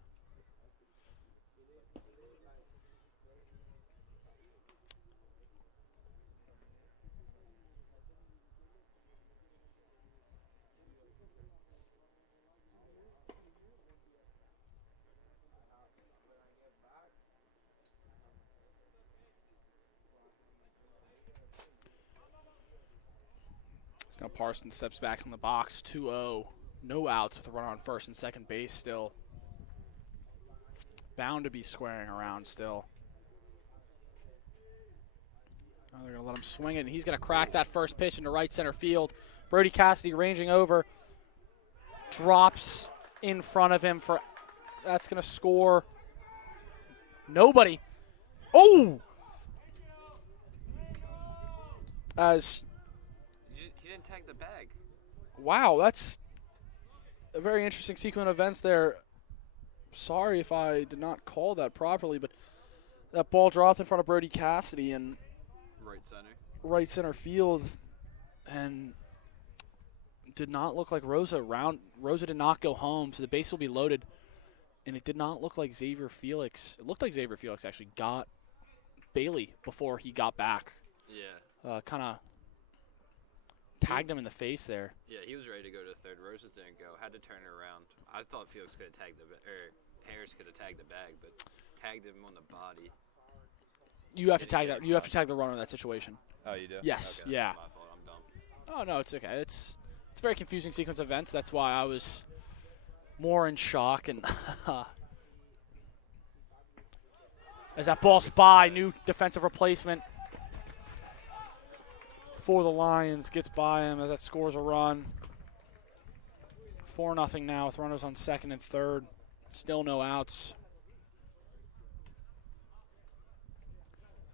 Now Parsons steps back in the box, 2-0. No outs with a runner on first and second base still. Bound to be squaring around still. Now they're going to let him swing it, and he's going to crack that first pitch into right center field. Brody Cassidy ranging over. Drops in front of him for, that's going to score. Nobody. Oh! As He didn't tag the bag. wow, that's a very interesting sequence of events there. Sorry if I did not call that properly, but that ball dropped in front of Brody Cassidy in right center field, and did not look like Rosa did not go home, so the base will be loaded, and it did not look like Xavier Felix. It looked like Xavier Felix actually got Bailey before he got back. Yeah. Kind of tagged him in the face there. Yeah, he was ready to go to third. Roses didn't go. Had to turn it around. I thought Felix could have tagged Harris could have tagged the bag, but tagged him on the body. You have to tag that. You have to tag the runner in that situation. Oh, you do? Yes. Okay, yeah. that's my fault. I'm dumb. Oh no, it's okay. It's a very confusing sequence of events. That's why I was more in shock, and as that ball's by, new defensive replacement for the Lions gets by him as that scores a run. 4-0 now with runners on second and third. Still no outs.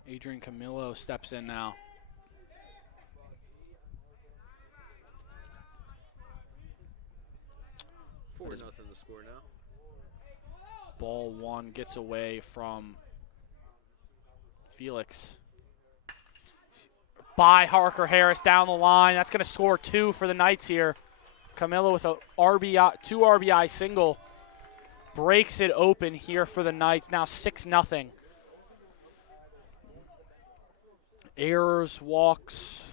Adrian Camillo steps in now. Nothing to score now. Ball 1 gets away from Felix. By Harker Harris down the line. That's going to score 2 for the Knights here. Camillo with a 2 RBI single. Breaks it open here for the Knights. Now 6-0. Errors, walks.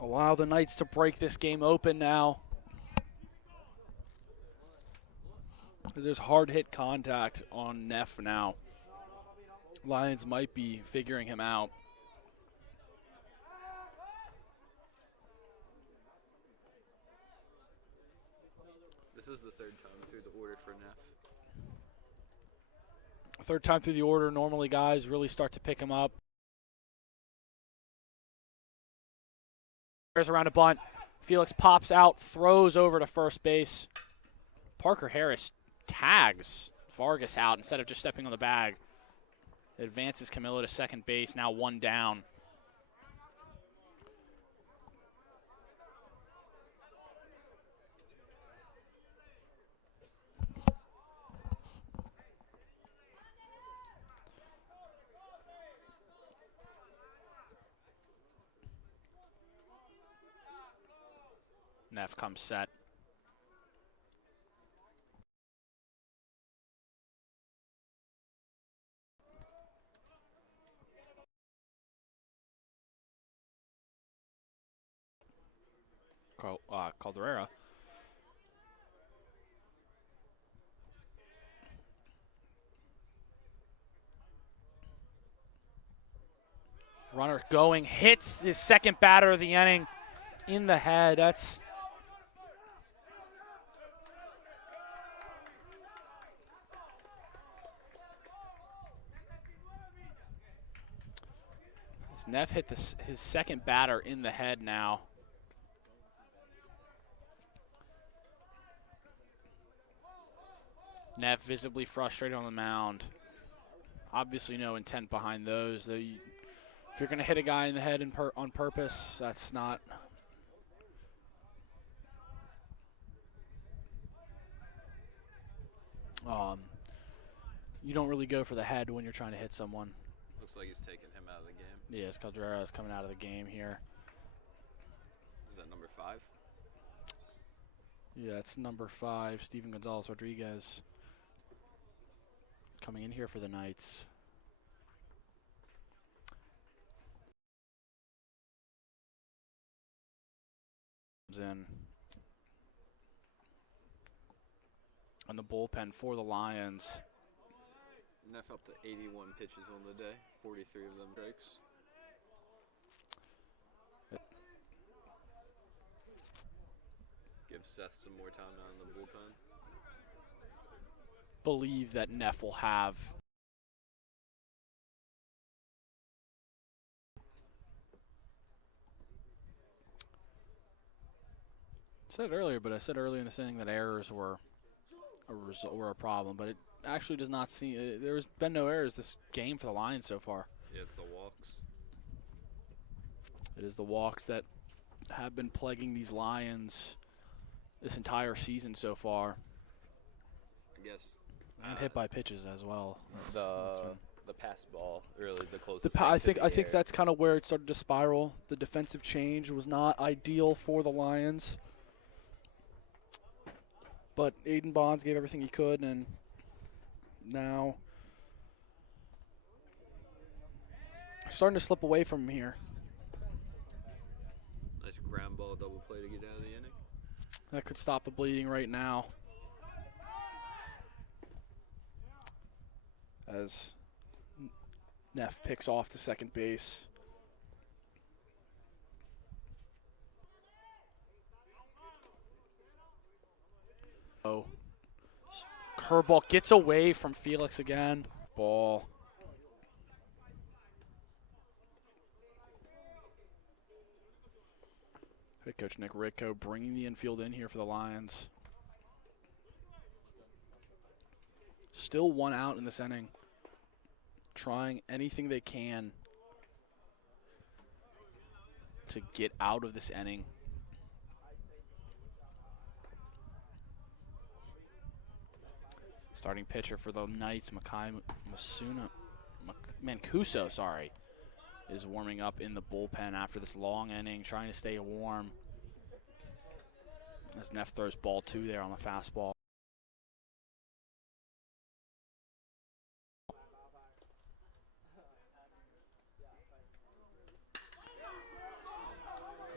Allow the Knights to break this game open now. There's hard hit contact on Neff now. Lions might be figuring him out. This is the third time through the order for Neff. Third time through the order. Normally guys really start to pick him up. There's around a bunt. Felix pops out, throws over to first base. Parker Harris tags Vargas out instead of just stepping on the bag. Advances Camillo to second base, now 1 down. Neff comes set. Calderera. Runner going, hits his second batter of the inning in the head. That's Neff hit his second batter in the head now. Neff visibly frustrated on the mound. Obviously no intent behind those. If you're going to hit a guy in the head on purpose, that's not... you don't really go for the head when you're trying to hit someone. Looks like he's taking him out of the game. Yes, Calderera is coming out of the game here. Is that number 5? Yeah, it's number 5, Steven Gonzalez Rodriguez. Coming in here for the Knights. In on the bullpen for the Lions. Neff up to 81 pitches on the day, 43 of them strikes. Give Seth some more time out in the bullpen. Believe that Neff will have said earlier, but I said earlier in the inning that errors were a problem, but it actually does not seem there's been no errors this game for the Lions so far. Yeah, it's the walks. It is the walks that have been plaguing these Lions this entire season so far. I guess. And hit by pitches as well. The pass ball, really the closest. I think that's kind of where it started to spiral. The defensive change was not ideal for the Lions, but Aiden Bonds gave everything he could, and now starting to slip away from him here. Nice ground ball double play to get out of the inning. That could stop the bleeding right now. As Neff picks off to second base. Oh, curveball gets away from Felix again. Ball. Head coach Nick Ritko bringing the infield in here for the Lions. Still one out in this inning. Trying anything they can to get out of this inning. Starting pitcher for the Knights, Mancuso, sorry, is warming up in the bullpen after this long inning, trying to stay warm. As Neff throws ball 2 there on the fastball.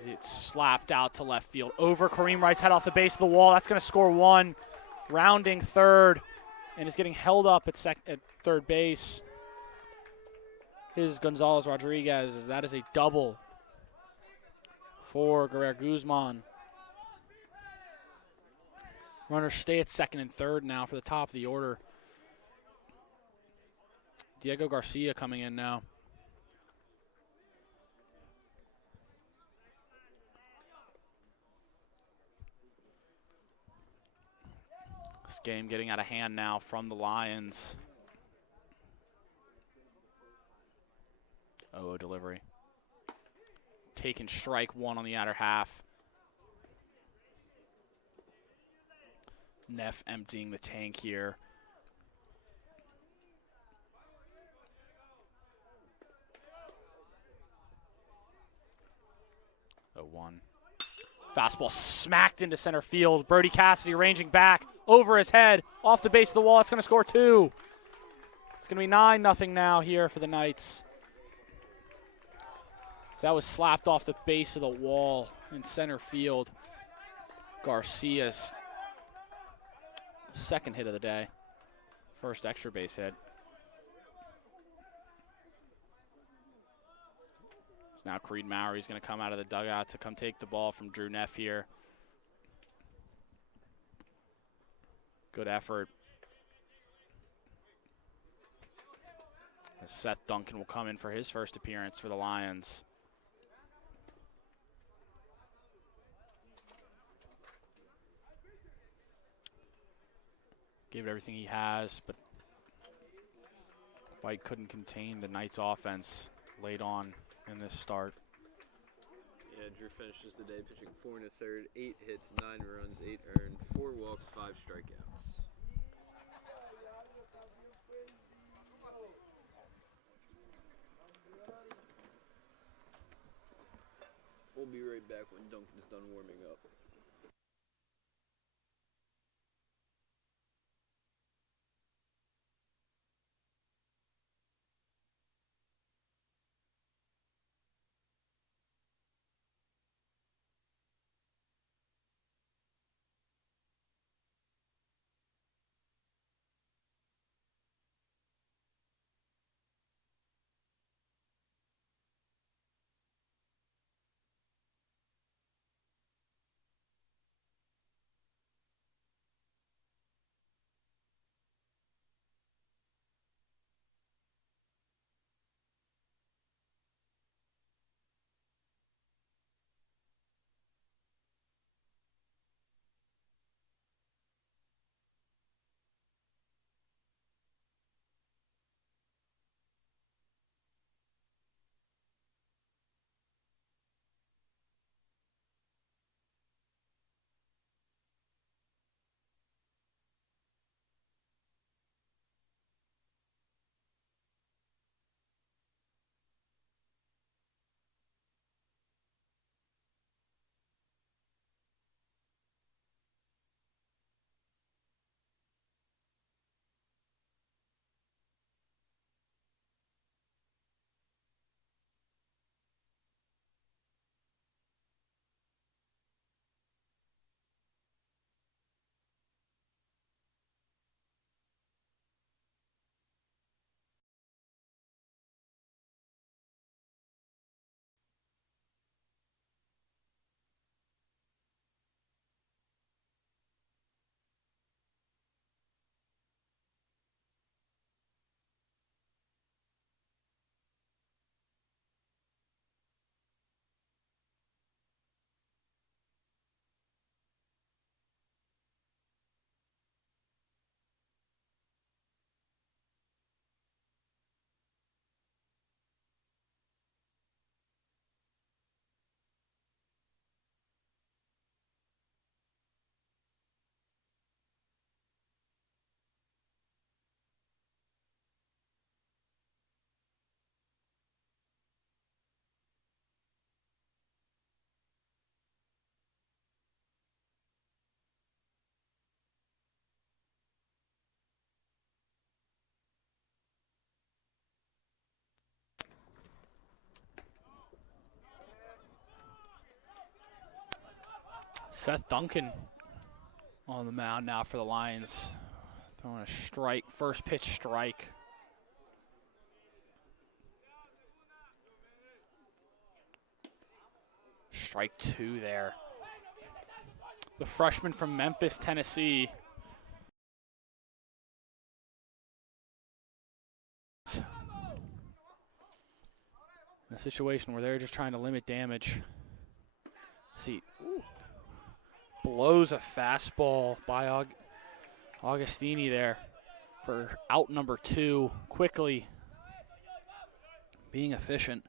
It's slapped out to left field. Over Kareem Wright's head off the base of the wall. That's going to score 1. Rounding third. And is getting held up at third base. Is Gonzalez Rodriguez, as that is a double for Guerrero Guzman. Runners stay at second and third now for the top of the order. Diego Garcia coming in now. This game getting out of hand now from the Lions. Oh, delivery. Taking strike 1 on the outer half. Neff emptying the tank here. Oh, 1. Fastball smacked into center field. Brody Cassidy ranging back over his head, off the base of the wall. It's going to score 2. It's going to be 9-0 now here for the Knights. So that was slapped off the base of the wall in center field. Garcia's second hit of the day. First extra base hit. So now Creed Mowry's going to come out of the dugout to come take the ball from Drew Neff here. Good effort. As Seth Duncan will come in for his first appearance for the Lions. Gave it everything he has, but White couldn't contain the Knights' offense late on in this start. Yeah, Drew finishes the day pitching 4 1/3, 8 hits, 9 runs, 8 earned, 4 walks, 5 strikeouts. We'll be right back when Duncan's done warming up. Seth Duncan on the mound now for the Lions. Throwing a strike, first pitch strike. Strike 2 there. The freshman from Memphis, Tennessee. In a situation where they're just trying to limit damage. See, blows a fastball by Augustini there for out number 2, quickly being efficient.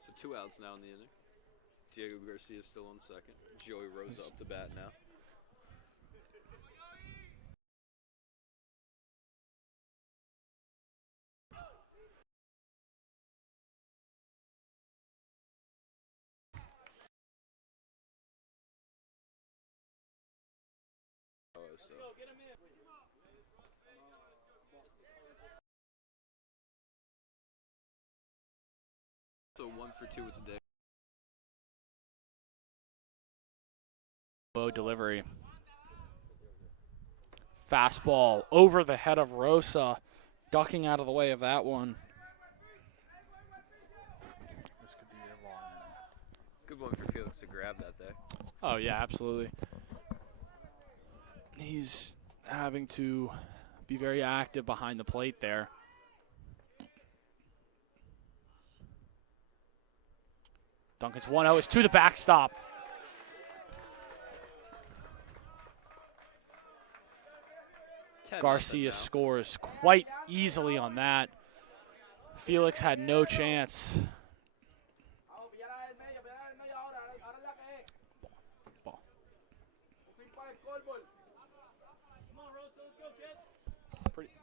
So 2 outs now in the inning. Diego Garcia is still on second. Joey Rosa up to bat now. still. So 1 for 2 with the day. Low delivery. Fastball over the head of Rosa, ducking out of the way of that one. This could be a long inning. Good one for Felix to grab that there. Oh, yeah, absolutely. He's having to be very active behind the plate there. Duncan's 1-0 is to the backstop. Garcia scores quite easily on that. Felix had no chance. Ball.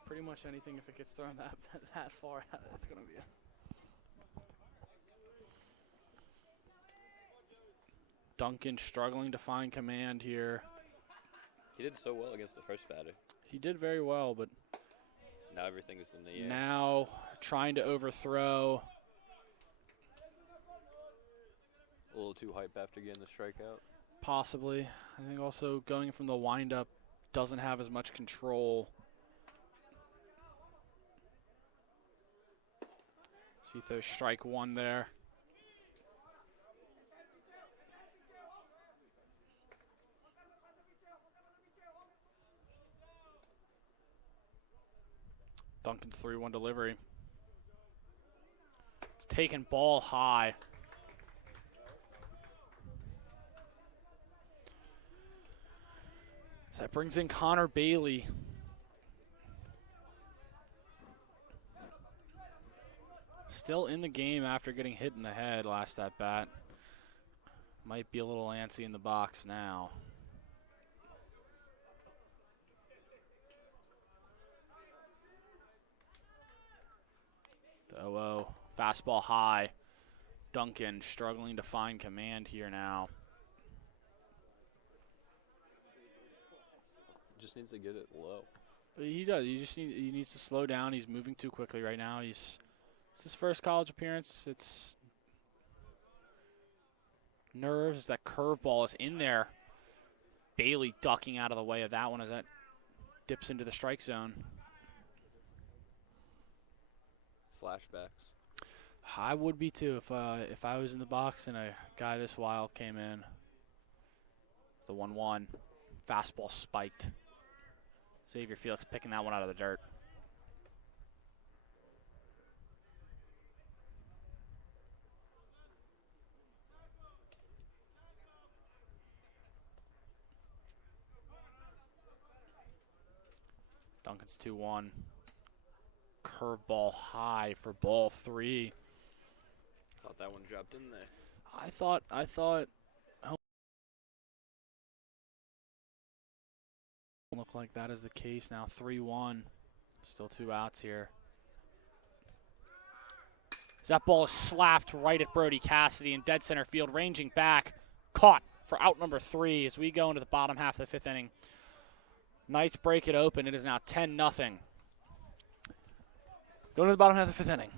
Pretty much anything, if it gets thrown that far out, it's going to be a... Duncan struggling to find command here. He did so well against the first batter. He did very well, but now everything is in the air. Now trying to overthrow. A little too hype after getting the strikeout. Possibly. I think also going from the windup doesn't have as much control. See if there's strike one there. Duncan's 3-1 delivery. It's taken ball high. So that brings in Connor Bailey. Still in the game after getting hit in the head last at bat. Might be a little antsy in the box now. The 0-0, fastball high. Duncan struggling to find command here now. Just needs to get it low. But he does. He needs to slow down. He's moving too quickly right now. It's his first college appearance. It's nerves. That curveball is in there. Bailey ducking out of the way of that one as that dips into the strike zone. Flashbacks. I would be too if I was in the box and a guy this wild came in. The 1-1, fastball spiked. Xavier Felix picking that one out of the dirt. Duncan's 2-1. Curveball high for ball 3. Thought that one dropped in there. I thought look like that is the case now. 3-1. Still 2 outs here. As that ball is slapped right at Brody Cassidy in dead center field, ranging back, caught for out number 3 as we go into the bottom half of the 5th inning. Knights break it open. It is now 10-0. Going to the bottom half of the 5th inning.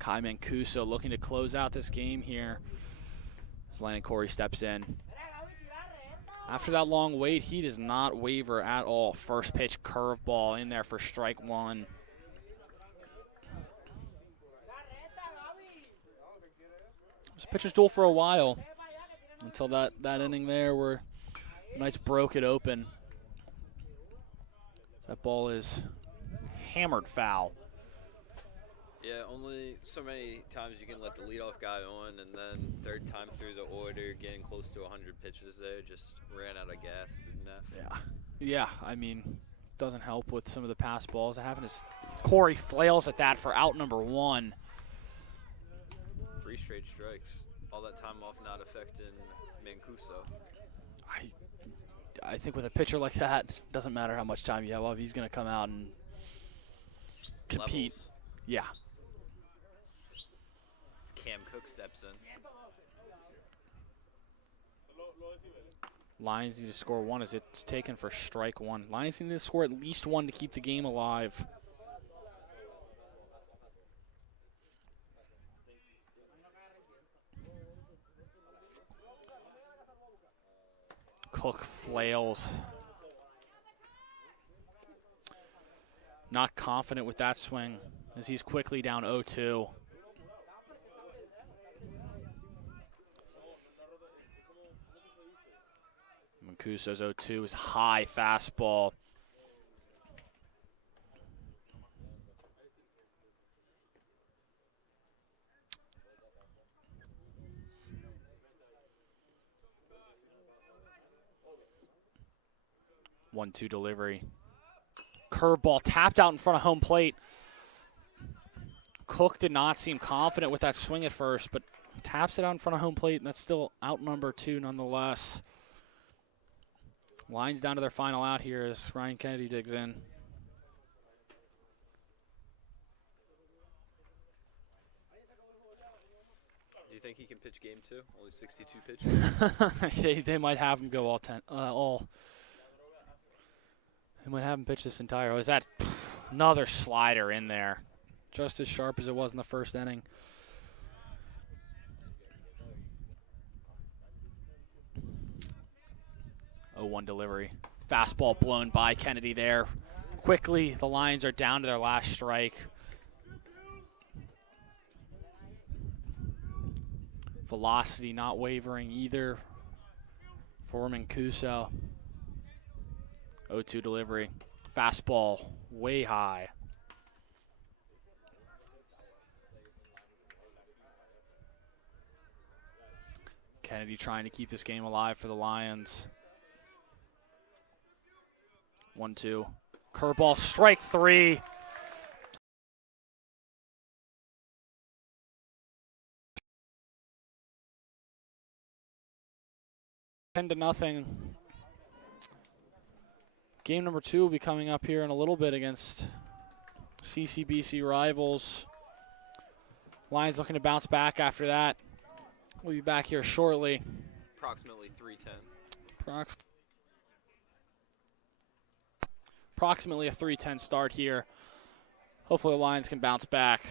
Kai Mancuso looking to close out this game here as Landon Corey steps in. After that long wait, he does not waver at all. First pitch curveball in there for strike one. It was a pitcher's duel for a while until that inning there where the Knights broke it open. That ball is hammered foul. Yeah, only so many times you can let the leadoff guy on, and then third time through the order, getting close to 100 pitches there, just ran out of gas, didn't it? Yeah, I mean, doesn't help with some of the pass balls. That happened as Corey flails at that for out number one. 3 straight strikes. All that time off not affecting Mancuso. I think with a pitcher like that, doesn't matter how much time you have off, he's going to come out and compete. Levels. Yeah. Cam Cook steps in. Lions need to score one as it's taken for strike one. Lions need to score at least one to keep the game alive. Cook flails. Not confident with that swing as he's quickly down 0-2. Mancuso's 0-2 is high fastball. One-two delivery. Curveball tapped out in front of home plate. Cook did not seem confident with that swing at first, but taps it out in front of home plate, and that's still out number 2 nonetheless. Lions down to their final out here as Ryan Kennedy digs in. Do you think he can pitch game 2? Only 62 pitches? They might have him go all 10. They might have him pitch this entire. Oh, is that another slider in there? Just as sharp as it was in the first inning. Oh, 1 delivery. Fastball blown by Kennedy there. Quickly, the Lions are down to their last strike. Velocity not wavering either for Mancuso. 0-2 delivery. Fastball way high. Kennedy trying to keep this game alive for the Lions. 1-2. Curveball, strike 3. Ten to nothing. Game number 2 will be coming up here in a little bit against CCBC rivals. Lions looking to bounce back after that. We'll be back here shortly. Approximately 3:10. Approximately a 3:10 start here. Hopefully the Lions can bounce back.